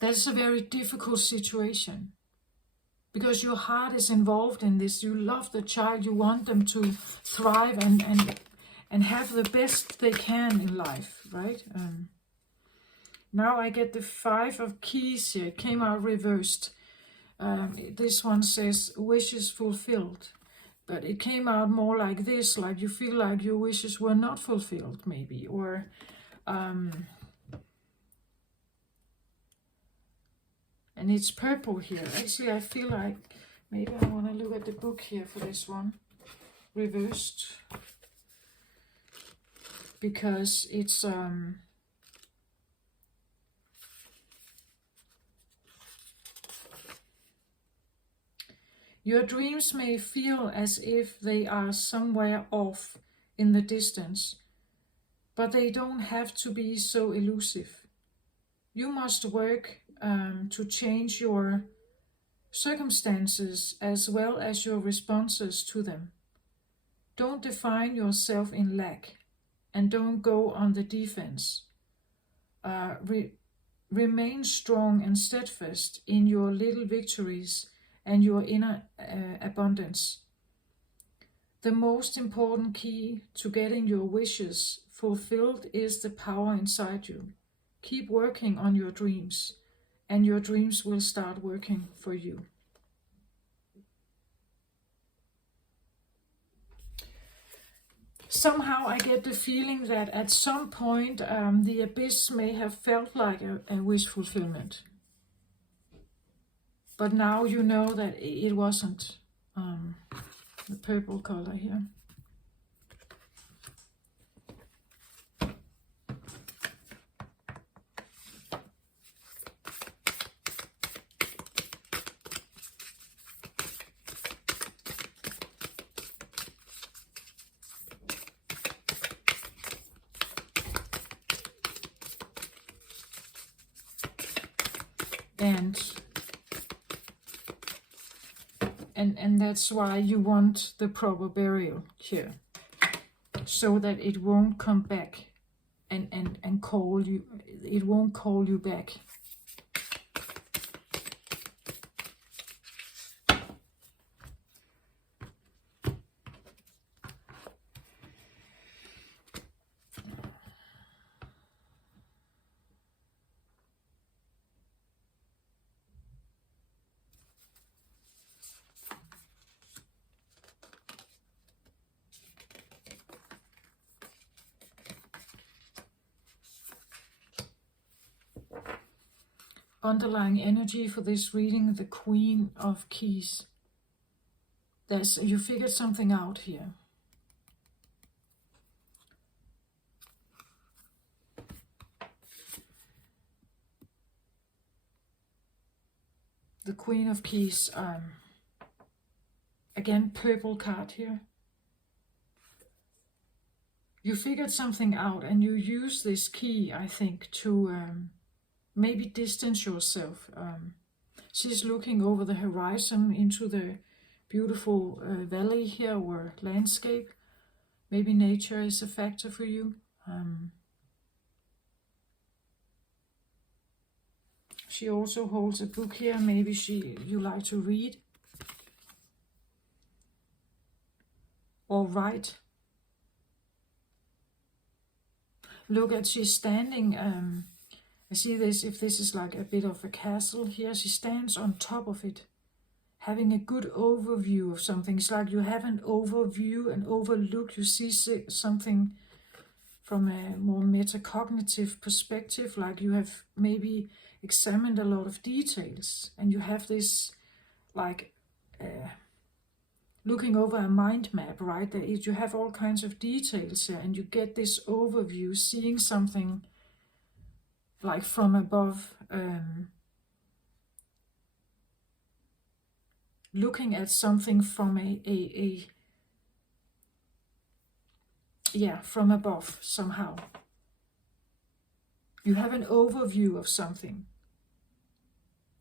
that's a very difficult situation, because your heart is involved in this. You love the child, you want them to thrive and have the best they can in life, right? Now I get the 5 of Keys here. It came out reversed. This one says wishes fulfilled, but it came out more like this, like you feel like your wishes were not fulfilled maybe, or and it's purple here. Actually, I feel like maybe I want to look at the book here for this one. Reversed. because it's your dreams may feel as if they are somewhere off in the distance, but they don't have to be so elusive. You must work to change your circumstances as well as your responses to them. Don't define yourself in lack, and don't go on the defense. Remain strong and steadfast in your little victories and your inner abundance. The most important key to getting your wishes fulfilled is the power inside you. Keep working on your dreams, and your dreams will start working for you. Somehow I get the feeling that at some point the abyss may have felt like a wish fulfillment. But now you know that it wasn't. The purple color here. And that's why you want the proper burial here, so that it won't come back and call you. It won't call you back. Underlying energy for this reading, the Queen of Keys. You figured something out here. The Queen of Keys, again, purple card here. You figured something out and you use this key, I think, to maybe distance yourself. She's looking over the horizon into the beautiful valley here, or landscape. Maybe nature is a factor for you. She also holds a book here. Maybe you like to read or write. Look at, she's standing. I see this, if this is like a bit of a castle here, she stands on top of it, having a good overview of something. It's like you have an overview, an overlook. You see something from a more metacognitive perspective, like you have maybe examined a lot of details, and you have this like looking over a mind map, right? You have all kinds of details here, and you get this overview, seeing something like from above, looking at something from from above somehow. You have an overview of something,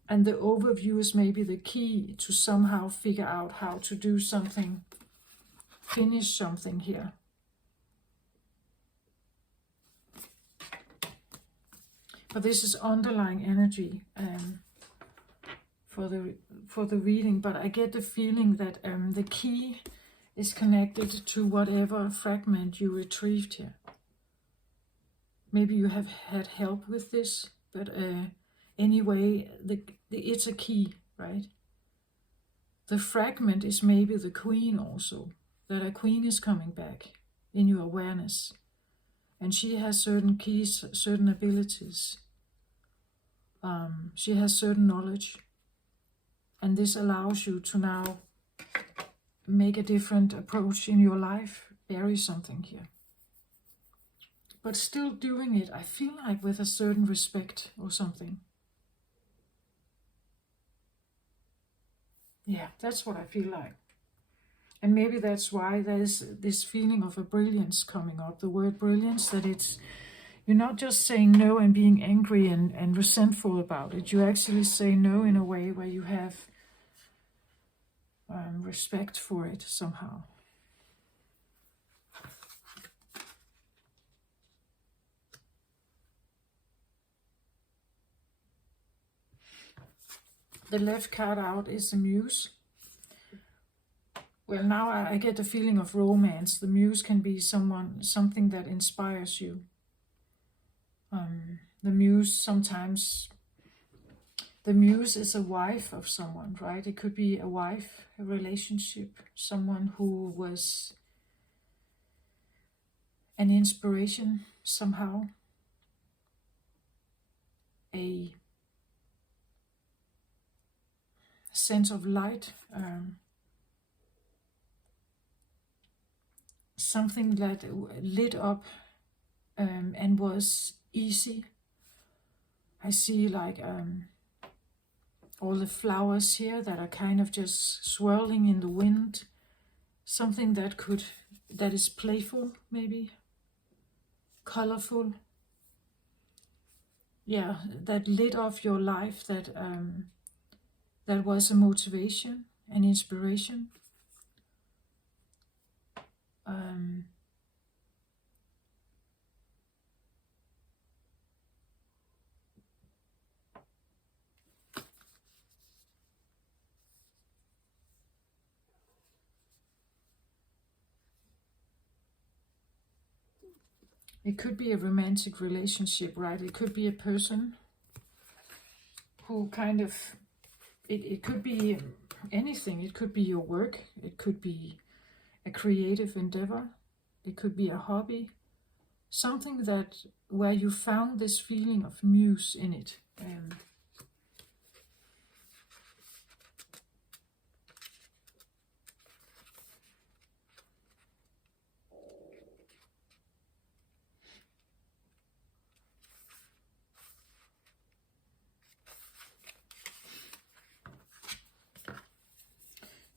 and the overview is maybe the key to somehow figure out how to do something, finish something here. But this is underlying energy for the reading. But I get the feeling that the key is connected to whatever fragment you retrieved here. Maybe you have had help with this, but anyway, it's a key, right? The fragment is maybe the queen also, that a queen is coming back in your awareness. And she has certain keys, certain abilities. She has certain knowledge. And this allows you to now make a different approach in your life, bury something here. but still doing it, I feel like with a certain respect or something. Yeah, that's what I feel like. And maybe that's why there's this feeling of a brilliance coming up. The word brilliance, that you're not just saying no and being angry and resentful about it. You actually say no in a way where you have respect for it somehow. The left card out is the Muse. Well, now I get the feeling of romance. The Muse can be something that inspires you. The Muse sometimes, the Muse is a wife of someone, right? It could be a wife, a relationship, someone who was an inspiration somehow, a sense of light, something that lit up and was easy. I see like all the flowers here that are kind of just swirling in the wind. Something that is playful, maybe colorful. Yeah, that lit off your life, that was a motivation, an inspiration. It could be a romantic relationship, right? It could be a person who kind of, it could be anything. It could be your work. It could be a creative endeavor. It could be a hobby. Something where you found this feeling of muse in it.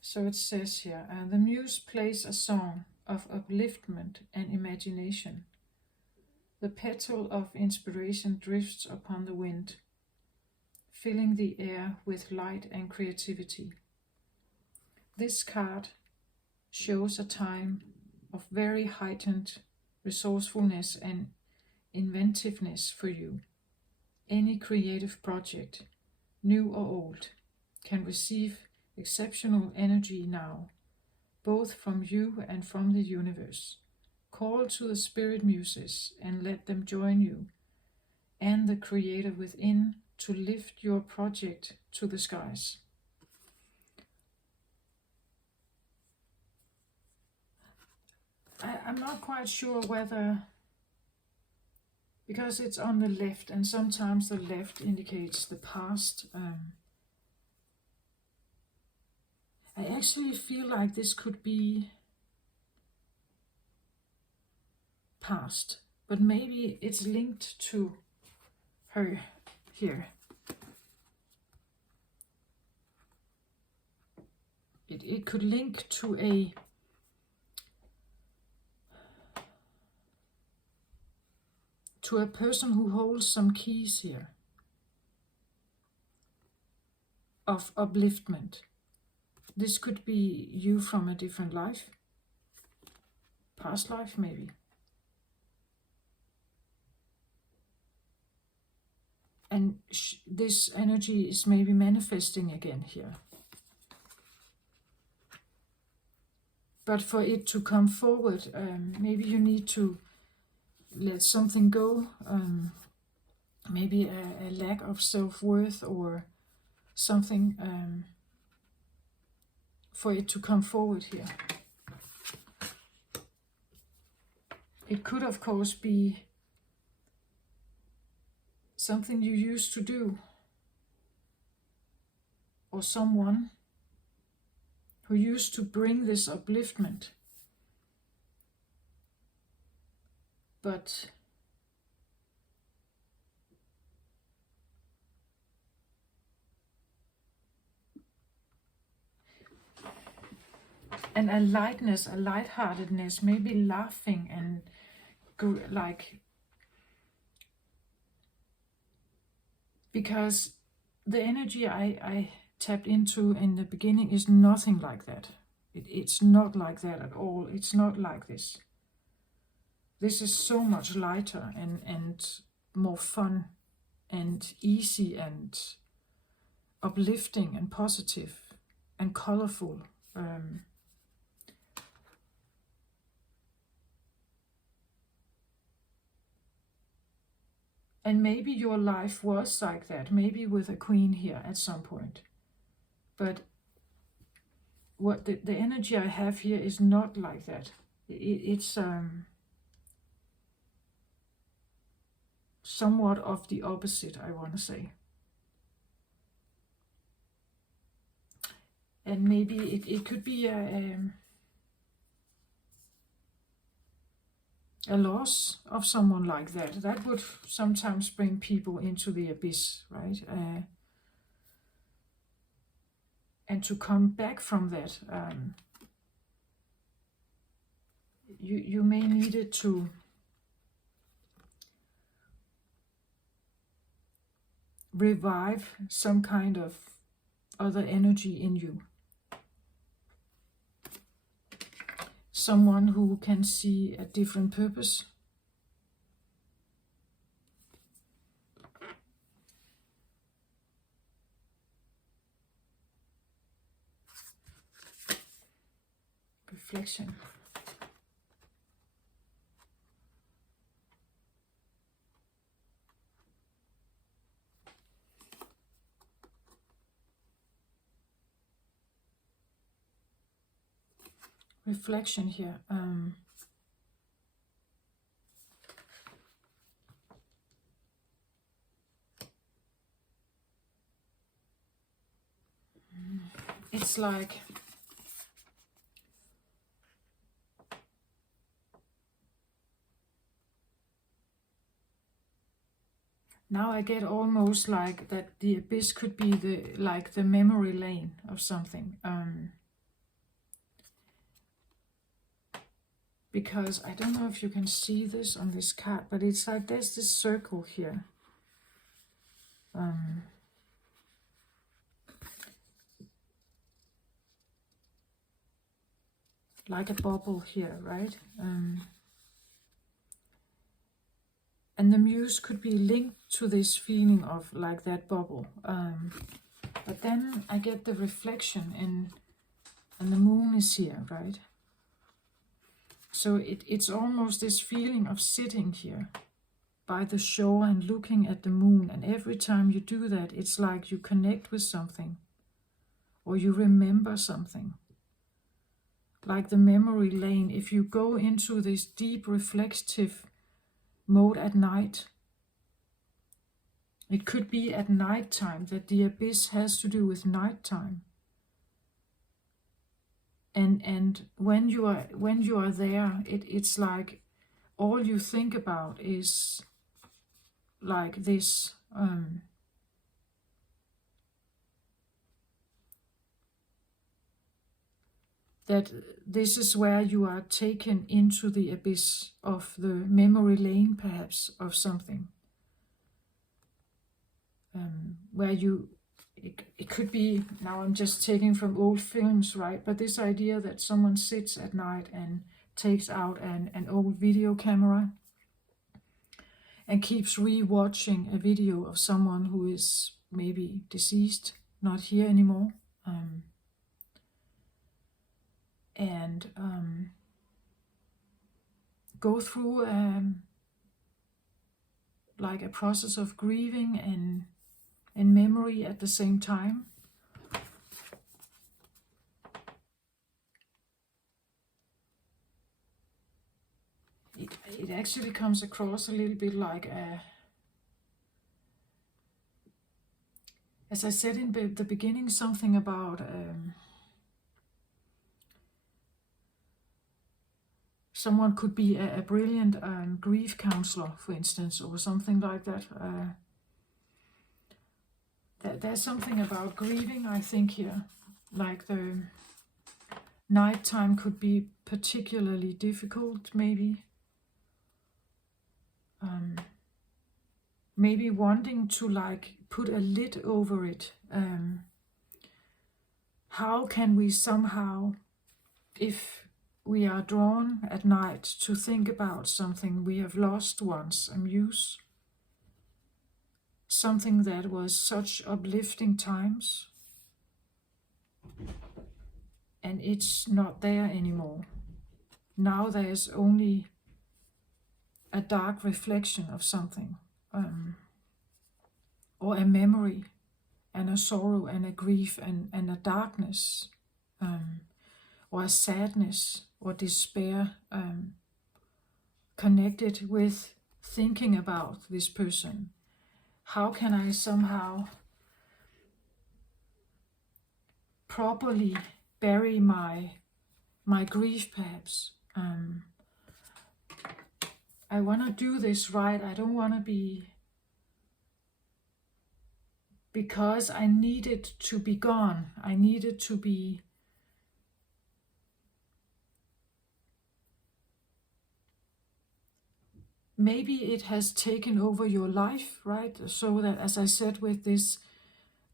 So it says here, the muse plays a song of upliftment and imagination. The petal of inspiration drifts upon the wind, filling the air with light and creativity. This card shows a time of very heightened resourcefulness and inventiveness for you. Any creative project, new or old, can receive exceptional energy now, both from you and from the universe. Call to the spirit muses and let them join you and the creator within to lift your project to the skies. I'm not quite sure whether, because it's on the left and sometimes the left indicates the past. I actually feel like this could be past, but maybe it's linked to her here. It could link to a person who holds some keys here of upliftment. This could be you from a different life, past life maybe. And this energy is maybe manifesting again here. But for it to come forward, maybe you need to let something go. Maybe a lack of self-worth or something, for it to come forward here. It could, of course, be something you used to do, or someone who used to bring this upliftment, but And a lightness, a lightheartedness, maybe laughing and like, because the energy I tapped into in the beginning is nothing like that. It's not like that at all. It's not like this. This is so much lighter and more fun and easy and uplifting and positive and colorful. And maybe your life was like that, maybe with a queen here at some point. But what the energy I have here is not like that. It's somewhat of the opposite, I want to say. And maybe it could be a loss of someone like that. That would sometimes bring people into the abyss, right? And to come back from that, you may need it to revive some kind of other energy in you. Someone who can see a different purpose. Reflection. Reflection here. It's like now I get almost like that the abyss could be the memory lane of something. Because I don't know if you can see this on this card, but it's like there's this circle here. Like a bubble here, right? And the muse could be linked to this feeling of like that bubble. But then I get the reflection and the moon is here, right? So it's almost this feeling of sitting here by the shore and looking at the moon. And every time you do that, it's like you connect with something or you remember something. Like the memory lane, if you go into this deep reflective mode at night, it could be at nighttime, that the abyss has to do with nighttime. And when you are there, it's like all you think about is like this. That this is where you are taken into the abyss of the memory lane, perhaps, of something. Where it could be, now I'm just taking from old films, right? But this idea that someone sits at night and takes out an old video camera and keeps re-watching a video of someone who is maybe deceased, not here anymore. And go through like a process of grieving and memory at the same time. It actually comes across a little bit like as I said in the beginning, something about someone could be a brilliant grief counselor, for instance, or something like that. There's something about grieving, I think, here, like the Nighttime could be particularly difficult, maybe. Maybe wanting to like put a lid over it. How can we somehow, if we are drawn at night to think about something we have lost once, a muse, something that was such uplifting times, and it's not there anymore. Now there's only a dark reflection of something, or a memory, and a sorrow, and a grief, and a darkness, or a sadness, or despair, connected with thinking about this person. How can I somehow properly bury my grief, perhaps? I want to do this right. I don't want to be, because I need it to be gone. I need it to be maybe it has taken over your life, right? So that, as I said with this,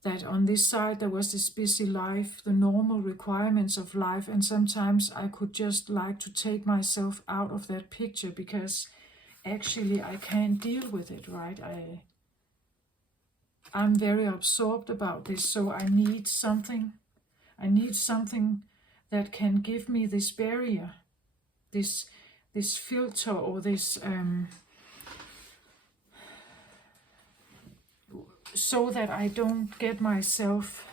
that on this side there was this busy life, the normal requirements of life, and sometimes I could just like to take myself out of that picture because actually I can't deal with it, right? I'm very absorbed about this, so I need something that can give me this barrier, this filter, or this so that I don't get myself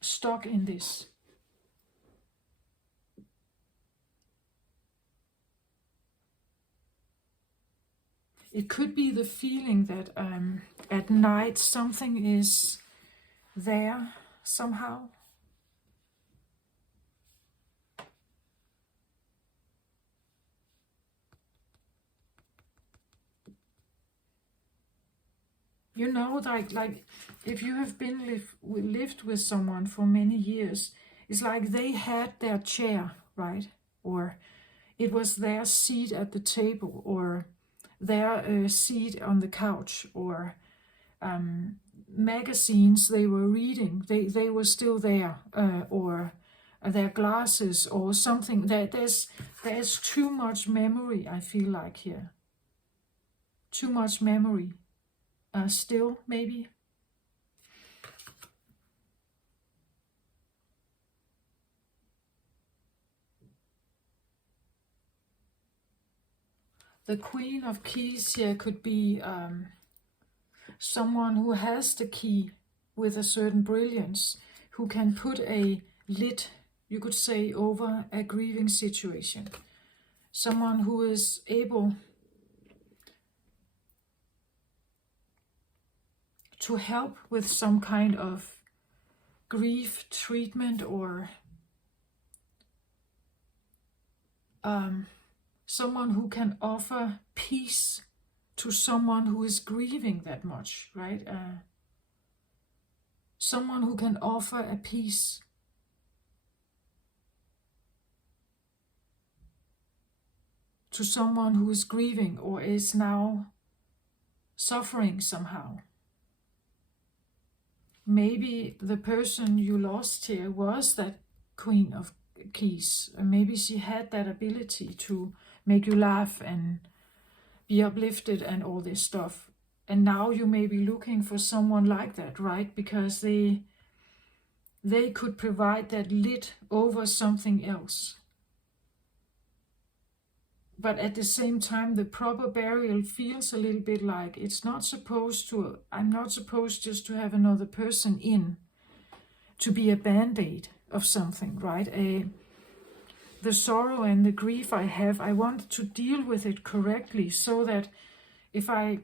stuck in this. It could be the feeling that at night something is there somehow. You know, like if you have been lived with someone for many years, it's like they had their chair, right? Or it was their seat at the table, or their seat on the couch, or magazines they were reading, they were still there, or their glasses or something. There's too much memory, I feel like, here. Too much memory. Still, maybe. The Queen of Keys here could be someone who has the key with a certain brilliance, who can put a lid, you could say, over a grieving situation. Someone who is able to help with some kind of grief treatment, or someone who can offer peace to someone who is grieving that much, right? Someone who can offer a peace to someone who is grieving or is now suffering somehow. Maybe the person you lost here was that Queen of Keys. Maybe she had that ability to make you laugh and be uplifted and all this stuff. And now you may be looking for someone like that, right? Because they could provide that lid over something else. But at the same time, the proper burial feels a little bit like it's not supposed to, I'm not supposed just to have another person in to be a band-aid of something, right? The sorrow and the grief I have, I want to deal with it correctly, so that if I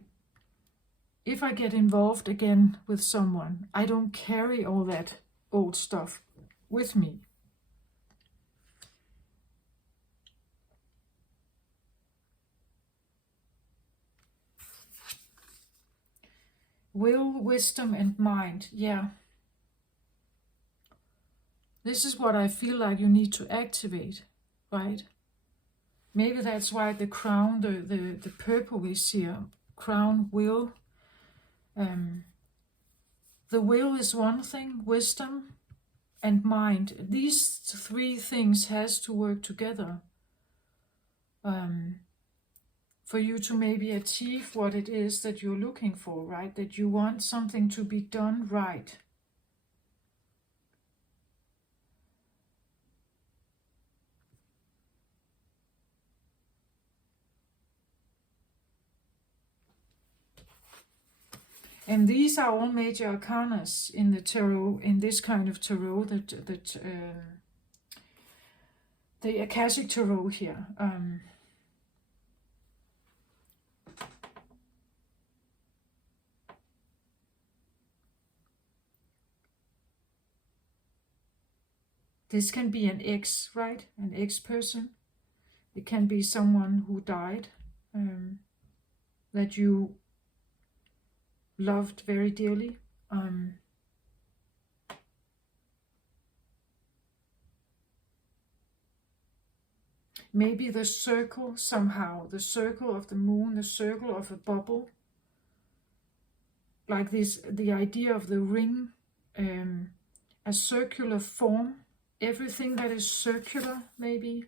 get involved again with someone, I don't carry all that old stuff with me. Will, wisdom, and mind. Yeah. This is what I feel like you need to activate, right? Maybe that's why the crown, the purple is here. Crown, will. The will is one thing, wisdom and mind. These three things has to work together for you to maybe achieve what it is that you're looking for, right? That you want something to be done right. And these are all major arcanas in the tarot, in this kind of tarot, the Akashic Tarot here. This can be an ex, right? An ex-person. It can be someone who died, that you loved very dearly. Maybe the circle somehow, the circle of the moon, the circle of a bubble. Like this, the idea of the ring, a circular form. Everything that is circular, maybe,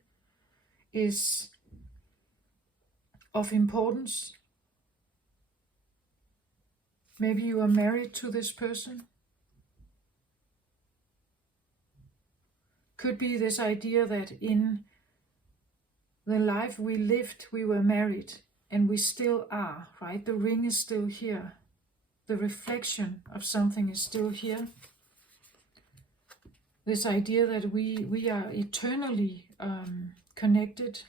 is of importance. Maybe you are married to this person. Could be this idea that in the life we lived, we were married, and we still are, right? The ring is still here. The reflection of something is still here. This idea that we are eternally connected.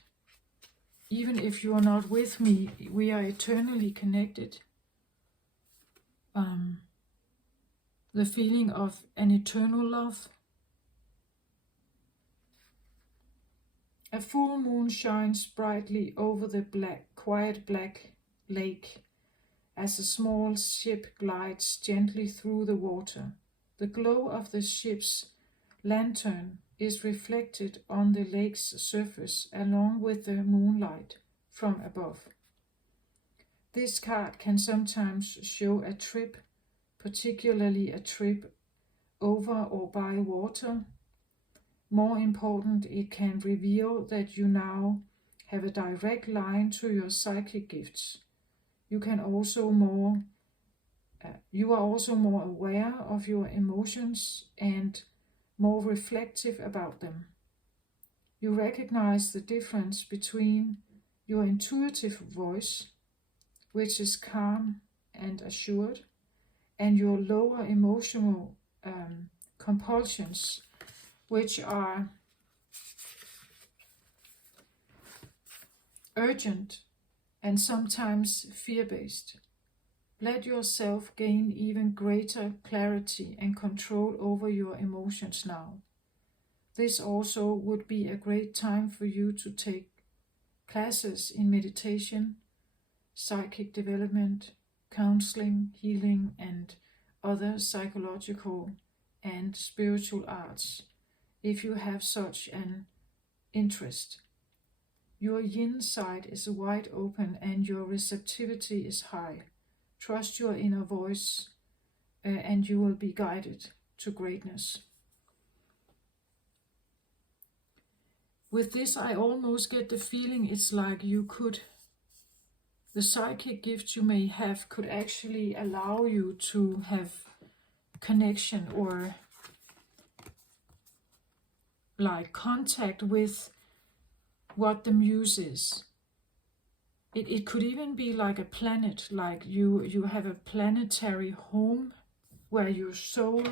Even if you are not with me, we are eternally connected. The feeling of an eternal love. A full moon shines brightly over the quiet black lake as a small ship glides gently through the water. The glow of the ship's lantern is reflected on the lake's surface along with the moonlight from above. This card can sometimes show a trip, particularly a trip over or by water. More important, it can reveal that you now have a direct line to your psychic gifts. You are also more aware of your emotions and more reflective about them. You recognize the difference between your intuitive voice, which is calm and assured, and your lower emotional compulsions, which are urgent and sometimes fear-based. Let yourself gain even greater clarity and control over your emotions now. This also would be a great time for you to take classes in meditation, psychic development, counseling, healing, and other psychological and spiritual arts, if you have such an interest. Your yin side is wide open and your receptivity is high. Trust your inner voice and you will be guided to greatness. With this, I almost get the feeling it's like the psychic gift you may have could actually allow you to have connection or like contact with what the muse is. It could even be like a planet, like you have a planetary home where your soul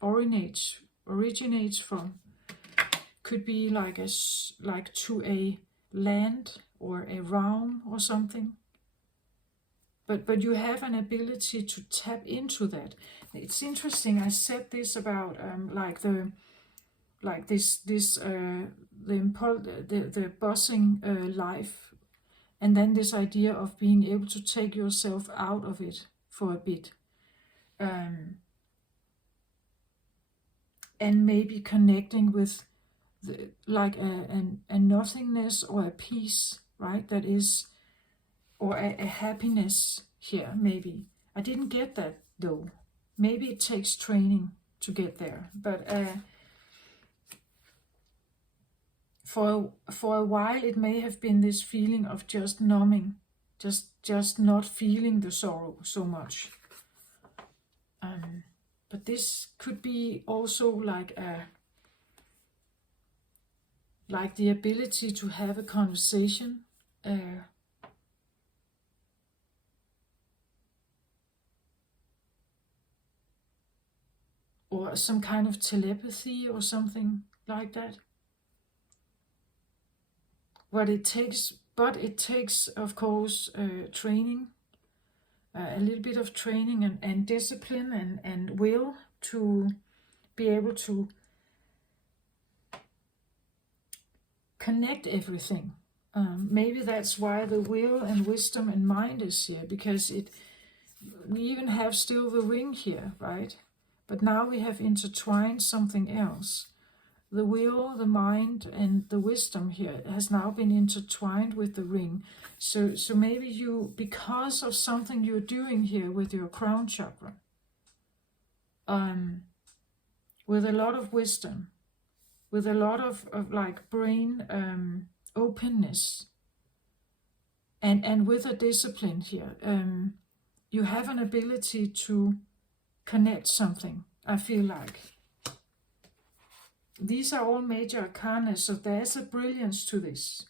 originates from. Could be like to a land or a realm or something. But you have an ability to tap into that. It's interesting. I said this about the buzzing life, and then this idea of being able to take yourself out of it for a bit. and maybe connecting with like a nothingness or a peace, right? That is, or a happiness here, maybe. I didn't get that though. Maybe it takes training to get there, but for a while it may have been this feeling of just numbing, just not feeling the sorrow so much. But this could be also like the ability to have a conversation, or some kind of telepathy or something like that. But it takes, of course, training, a little bit of training and discipline and will to be able to connect everything. Maybe that's why the will and wisdom and mind is here, because we even have still the ring here, right? But now we have intertwined something else. The will, the mind, and the wisdom here has now been intertwined with the ring. So maybe you, because of something you're doing here with your crown chakra, with a lot of wisdom, with a lot of like brain openness, and with a discipline here, you have an ability to connect something, I feel like. These are all major arcana, so there's a brilliance to this.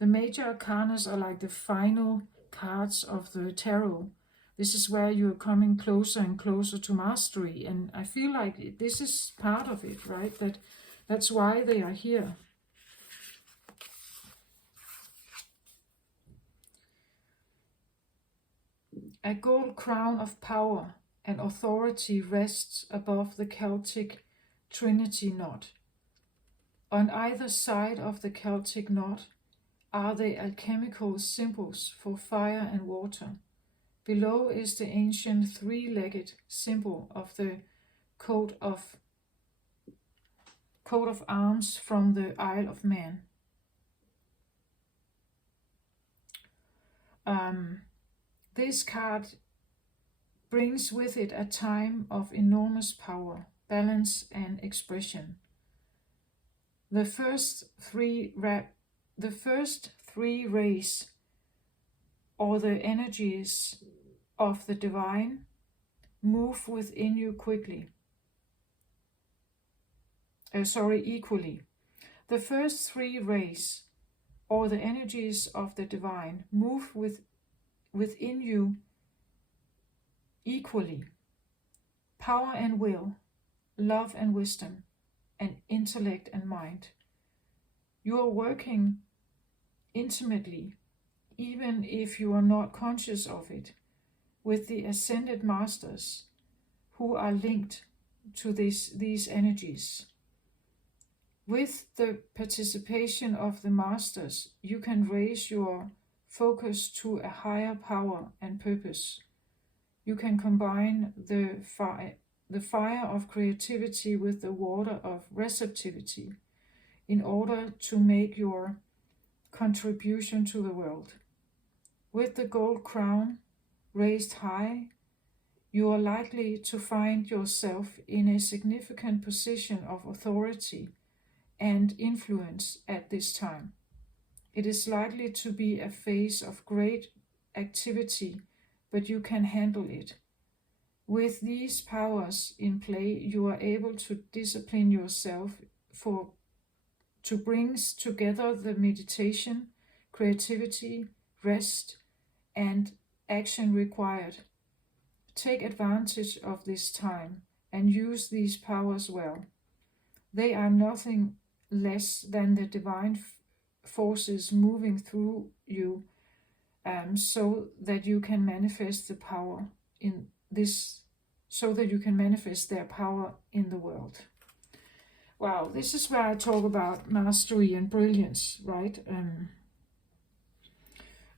The major arcana are like the final cards of the tarot. This is where you're coming closer and closer to mastery, and I feel like this is part of it, right? That's why they are here. A gold crown of power and authority rests above the Celtic Trinity knot. On either side of the Celtic knot are the alchemical symbols for fire and water. Below is the ancient three-legged symbol of the coat of arms from the Isle of Man. This card brings with it a time of enormous power, balance, and expression. The first three rays, or the energies of the divine, move within you equally. The first three rays, or the energies of the divine, move within you equally. Power and will, love and wisdom, and intellect and mind. You are working intimately, even if you are not conscious of it, with the ascended masters who are linked to these energies. With the participation of the masters, you can raise your focus to a higher power and purpose. You can combine the fire of creativity with the water of receptivity in order to make your contribution to the world. With the gold crown raised high, you are likely to find yourself in a significant position of authority and influence at this time. It is likely to be a phase of great activity, but you can handle it. With these powers in play, you are able to discipline yourself to bring together the meditation, creativity, rest, and action required. Take advantage of this time and use these powers well. They are nothing less than the divine forces moving through you, so that you can manifest the power in this, so that you can manifest their power in the world. Wow, this is where I talk about mastery and brilliance, right?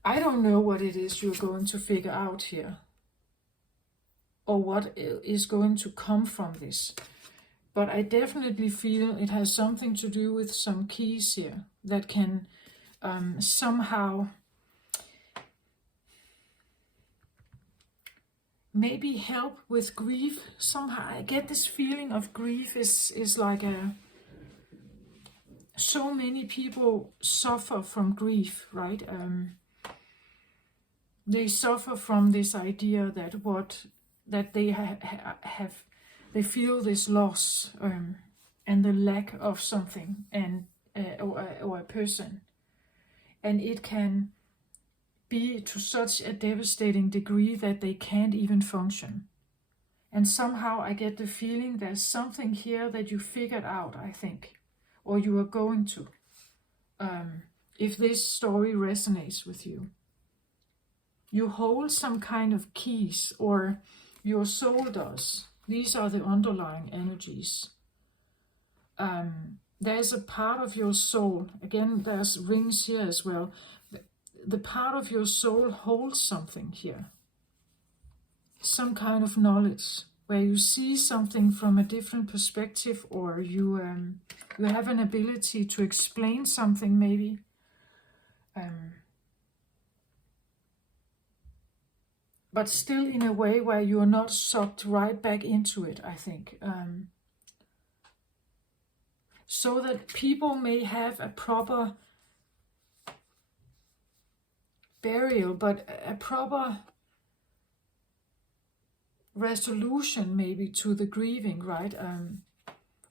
I don't know what it is you're going to figure out here, or what is going to come from this. But I definitely feel it has something to do with some keys here that can somehow maybe help with grief. Somehow I get this feeling of grief is like so many people suffer from grief, right? They suffer from this idea that they have, they feel this loss and the lack of something and or a person, and it can be to such a devastating degree that they can't even function. And somehow I get the feeling there's something here that you figured out, I think, or you are going to, if this story resonates with you. You hold some kind of keys, or your soul does. These are the underlying energies. There's a part of your soul, again, there's rings here as well. The part of your soul holds something here. Some kind of knowledge, where you see something from a different perspective, or you have an ability to explain something maybe. But still in a way where you're not sucked right back into it, I think. So that people may have a proper burial, but a proper resolution maybe to the grieving, right?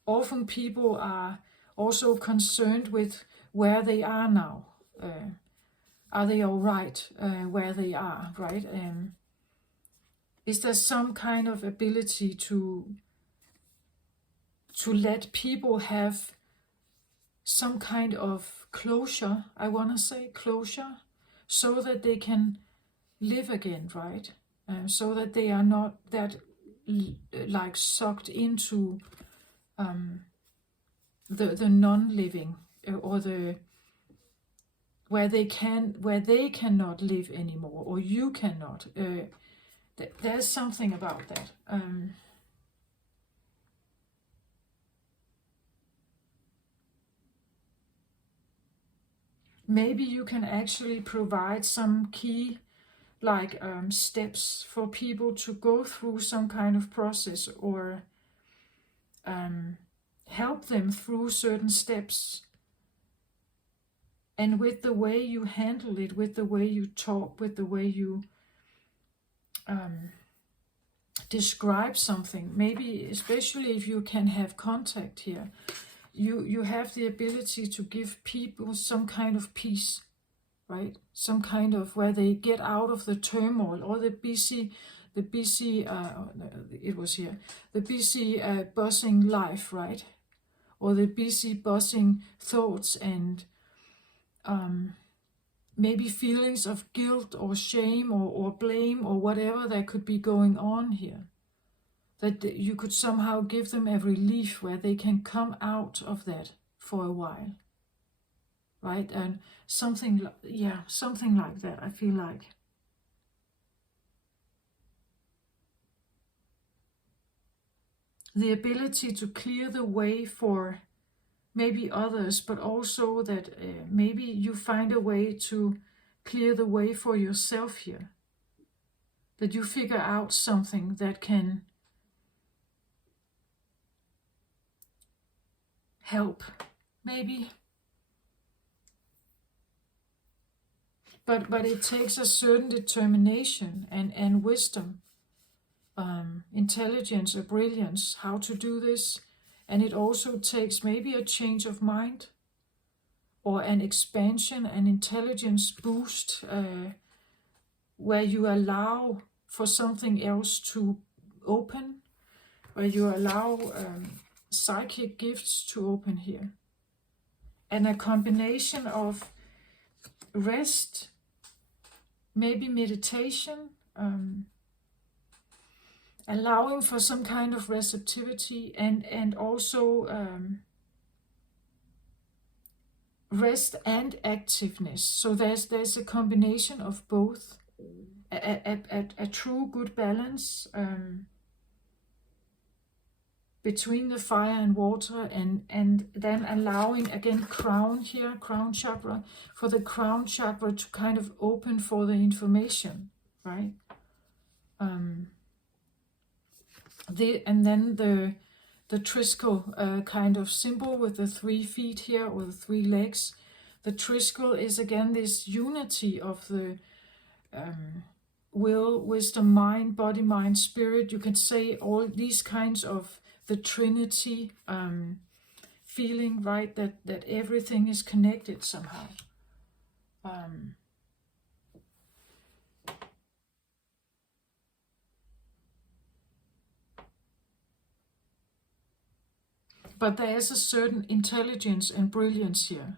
Often people are also concerned with where they are now. Are they all right where they are, right? Is there some kind of ability to let people have some kind of closure, I want to say closure, so that they can live again, right? So that they are not that like sucked into the non-living, or the where they cannot live anymore, or you cannot. There's something about that. Maybe you can actually provide some key like steps for people to go through some kind of process, or help them through certain steps. And with the way you handle it, with the way you talk, with the way you describe something, maybe especially if you can have contact here, you have the ability to give people some kind of peace, right? Some kind of where they get out of the turmoil or the busy it was here, the busy buzzing life, right? Or the busy buzzing thoughts and maybe feelings of guilt or shame or blame or whatever that could be going on here. That you could somehow give them a relief where they can come out of that for a while, right? And something like that, I feel like. The ability to clear the way for maybe others, but also that maybe you find a way to clear the way for yourself here. That you figure out something that can help, maybe. But it takes a certain determination and wisdom, intelligence, or brilliance, how to do this. And it also takes maybe a change of mind, or an expansion, an intelligence boost, where you allow for something else to open, where you allow psychic gifts to open here. And a combination of rest, maybe meditation, allowing for some kind of receptivity, and also rest and activeness. So there's a combination of both, a true good balance. between the fire and water, and then allowing again crown here, crown chakra, for the crown chakra to kind of open for the information, right? And then the triskel kind of symbol with the 3 feet here, or the 3 legs. The triskel is again this unity of the will, wisdom, mind, body, mind, spirit. You can say all these kinds of the Trinity feeling, right? That everything is connected somehow. But there is a certain intelligence and brilliance here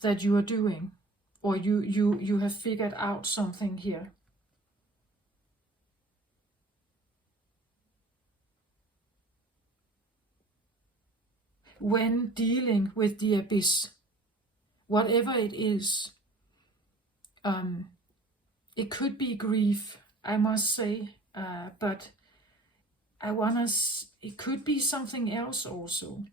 that you are doing, or you have figured out something here. When dealing with the abyss, whatever it is, it could be grief, I must say, but it could be something else also.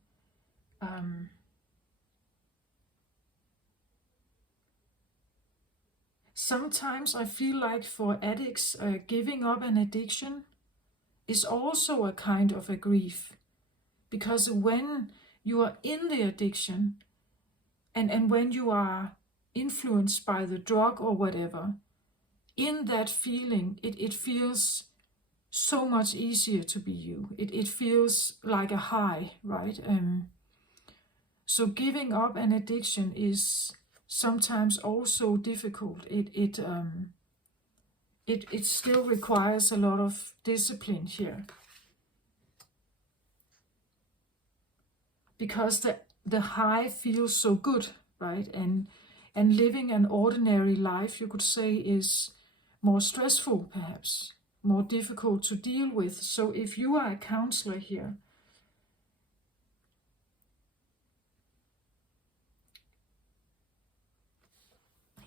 Sometimes I feel like for addicts, giving up an addiction is also a kind of a grief. Because when you are in the addiction, and when you are influenced by the drug or whatever, in that feeling, it feels so much easier to be you. It feels like a high, right? So giving up an addiction is sometimes also difficult. It still requires a lot of discipline here, because the high feels so good, right? And living an ordinary life, you could say, is more stressful, perhaps more difficult to deal with. So if you are a counselor here,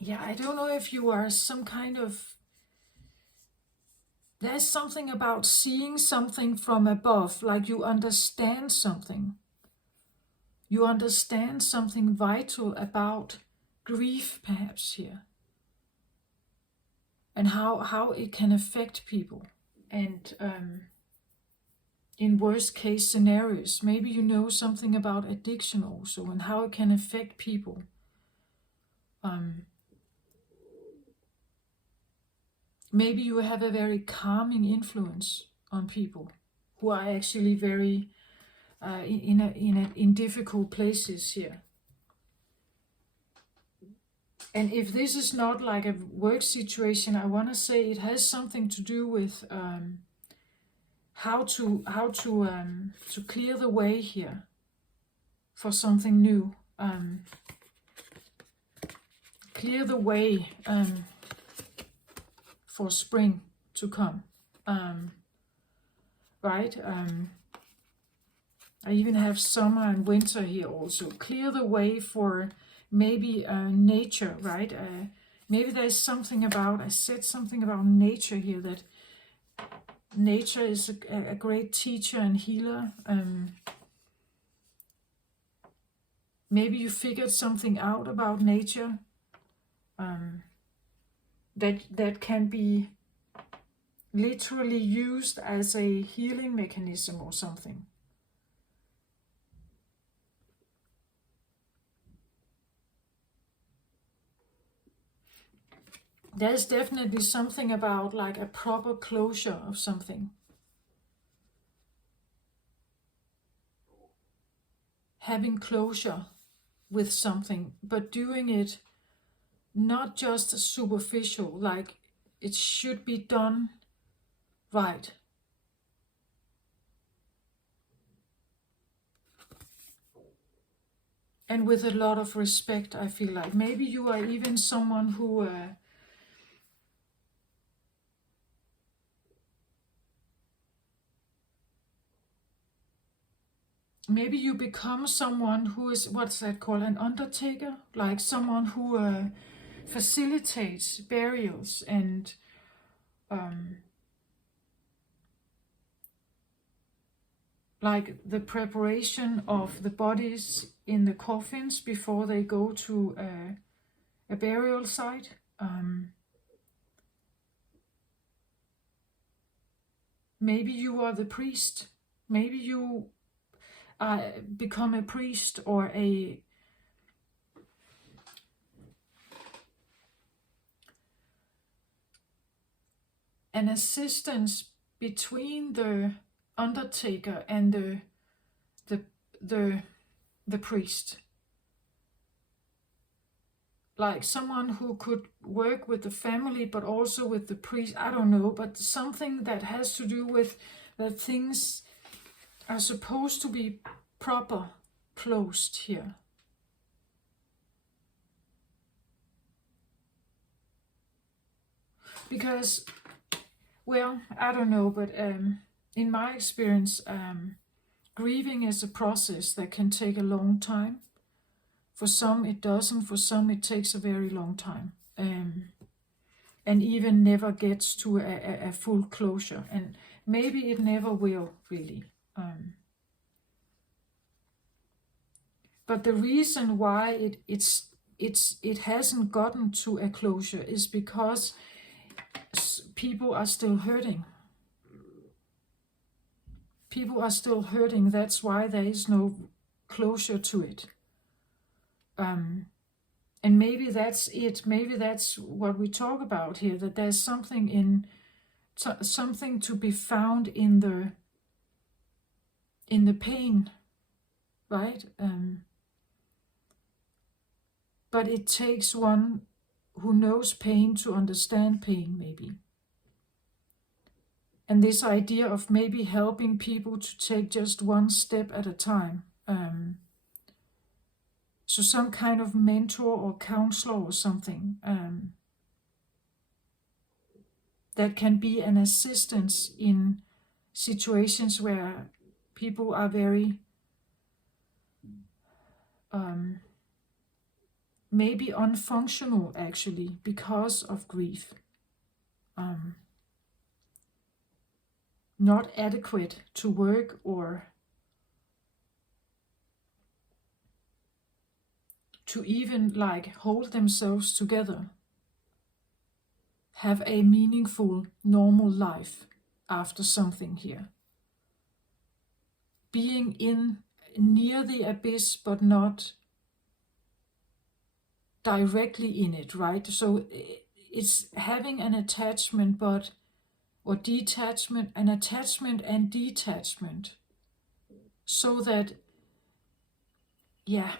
I don't know if you are some kind of, there's something about seeing something from above, like you understand something. You understand something vital about grief, perhaps, here. And how it can affect people. And in worst case scenarios, maybe you know something about addiction also, and how it can affect people. Maybe you have a very calming influence on people who are actually very in difficult places here. And if this is not like a work situation, I want to say it has something to do with how to clear the way here for something new. Clear the way for spring to come, right? I even have summer and winter here also. Clear the way for maybe nature, right? Maybe there's something about, I said something about nature here, that nature is a great teacher and healer. Maybe you figured something out about nature that can be literally used as a healing mechanism or something. There's definitely something about like a proper closure of something. Having closure with something, but doing it not just superficial, like it should be done right. And with a lot of respect, I feel like. Maybe you are even someone who maybe you become someone who is, what's that called, an undertaker? Like someone who facilitates burials and like the preparation of the bodies in the coffins before they go to a burial site. Maybe you are the priest. Maybe you become a priest or an assistance between the undertaker and the priest. Like someone who could work with the family but also with the priest. I don't know, but something that has to do with that things are supposed to be proper closed here. Because, well, I don't know, but in my experience, grieving is a process that can take a long time. For some it doesn't, for some it takes a very long time, and even never gets to a full closure, and maybe it never will, really. But the reason why it hasn't gotten to a closure is because people are still hurting. People are still hurting. That's why there is no closure to it. And maybe that's it. Maybe that's what we talk about here, that there's something something to be found in the pain, right? But it takes one who knows pain to understand pain, maybe. And this idea of maybe helping people to take just one step at a time. So some kind of mentor or counselor or something that can be an assistance in situations where people are very maybe unfunctional, actually, because of grief. Not adequate to work or to even like hold themselves together, have a meaningful, normal life after something here. Being near the abyss, but not directly in it, right? So it's having an attachment, or detachment, an attachment and detachment, so that, yeah,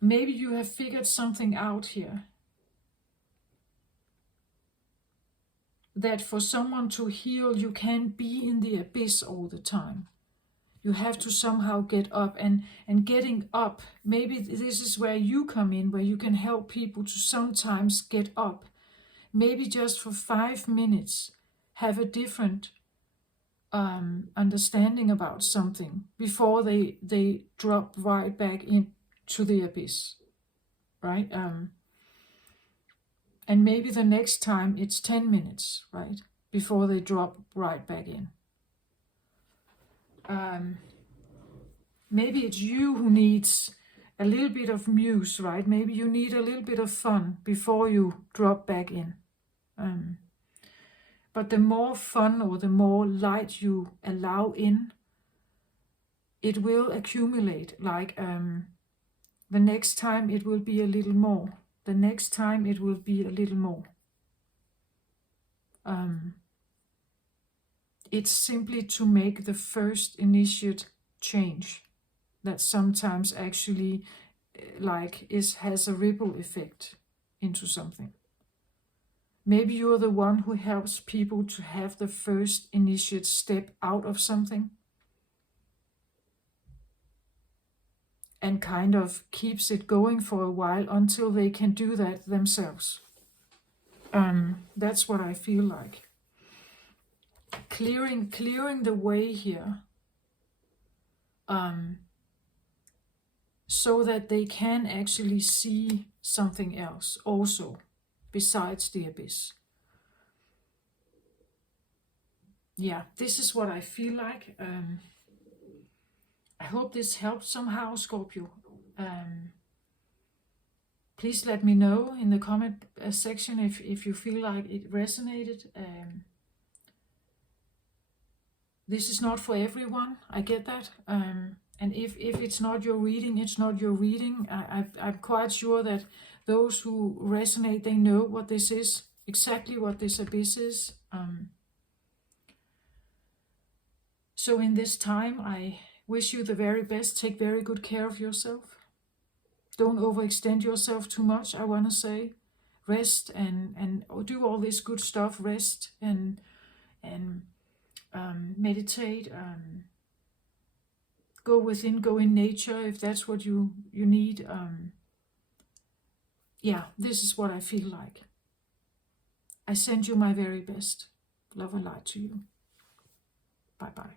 maybe you have figured something out here. That for someone to heal, you can't be in the abyss all the time. You have to somehow get up, and getting up, maybe this is where you come in, where you can help people to sometimes get up. Maybe just for 5 minutes, have a different understanding about something before they drop right back into the abyss, right? And maybe the next time it's 10 minutes, right? Before they drop right back in. Maybe it's you who needs a little bit of muse, right? Maybe you need a little bit of fun before you drop back in. But the more fun or the more light you allow in, it will accumulate. Like the next time it will be a little more. The next time it will be a little more. It's simply to make the first initiate change that sometimes actually has a ripple effect into something. Maybe you're the one who helps people to have the first initiate step out of something and kind of keeps it going for a while until they can do that themselves. That's what I feel like. Clearing the way here, so that they can actually see something else also besides the abyss. yeah, this is what I feel like. I hope this helped somehow, Scorpio. Please let me know in the comment section if you feel like it resonated. This is not for everyone, I get that. And if it's not your reading, it's not your reading. I'm quite sure that those who resonate, they know what this is, exactly what this abyss is. So in this time, I wish you the very best. Take very good care of yourself. Don't overextend yourself too much, I want to say. Rest and do all this good stuff. Rest and meditate. Go within, go in nature if that's what you need. Yeah, this is what I feel like. I send you my very best. Love and light to you. Bye-bye.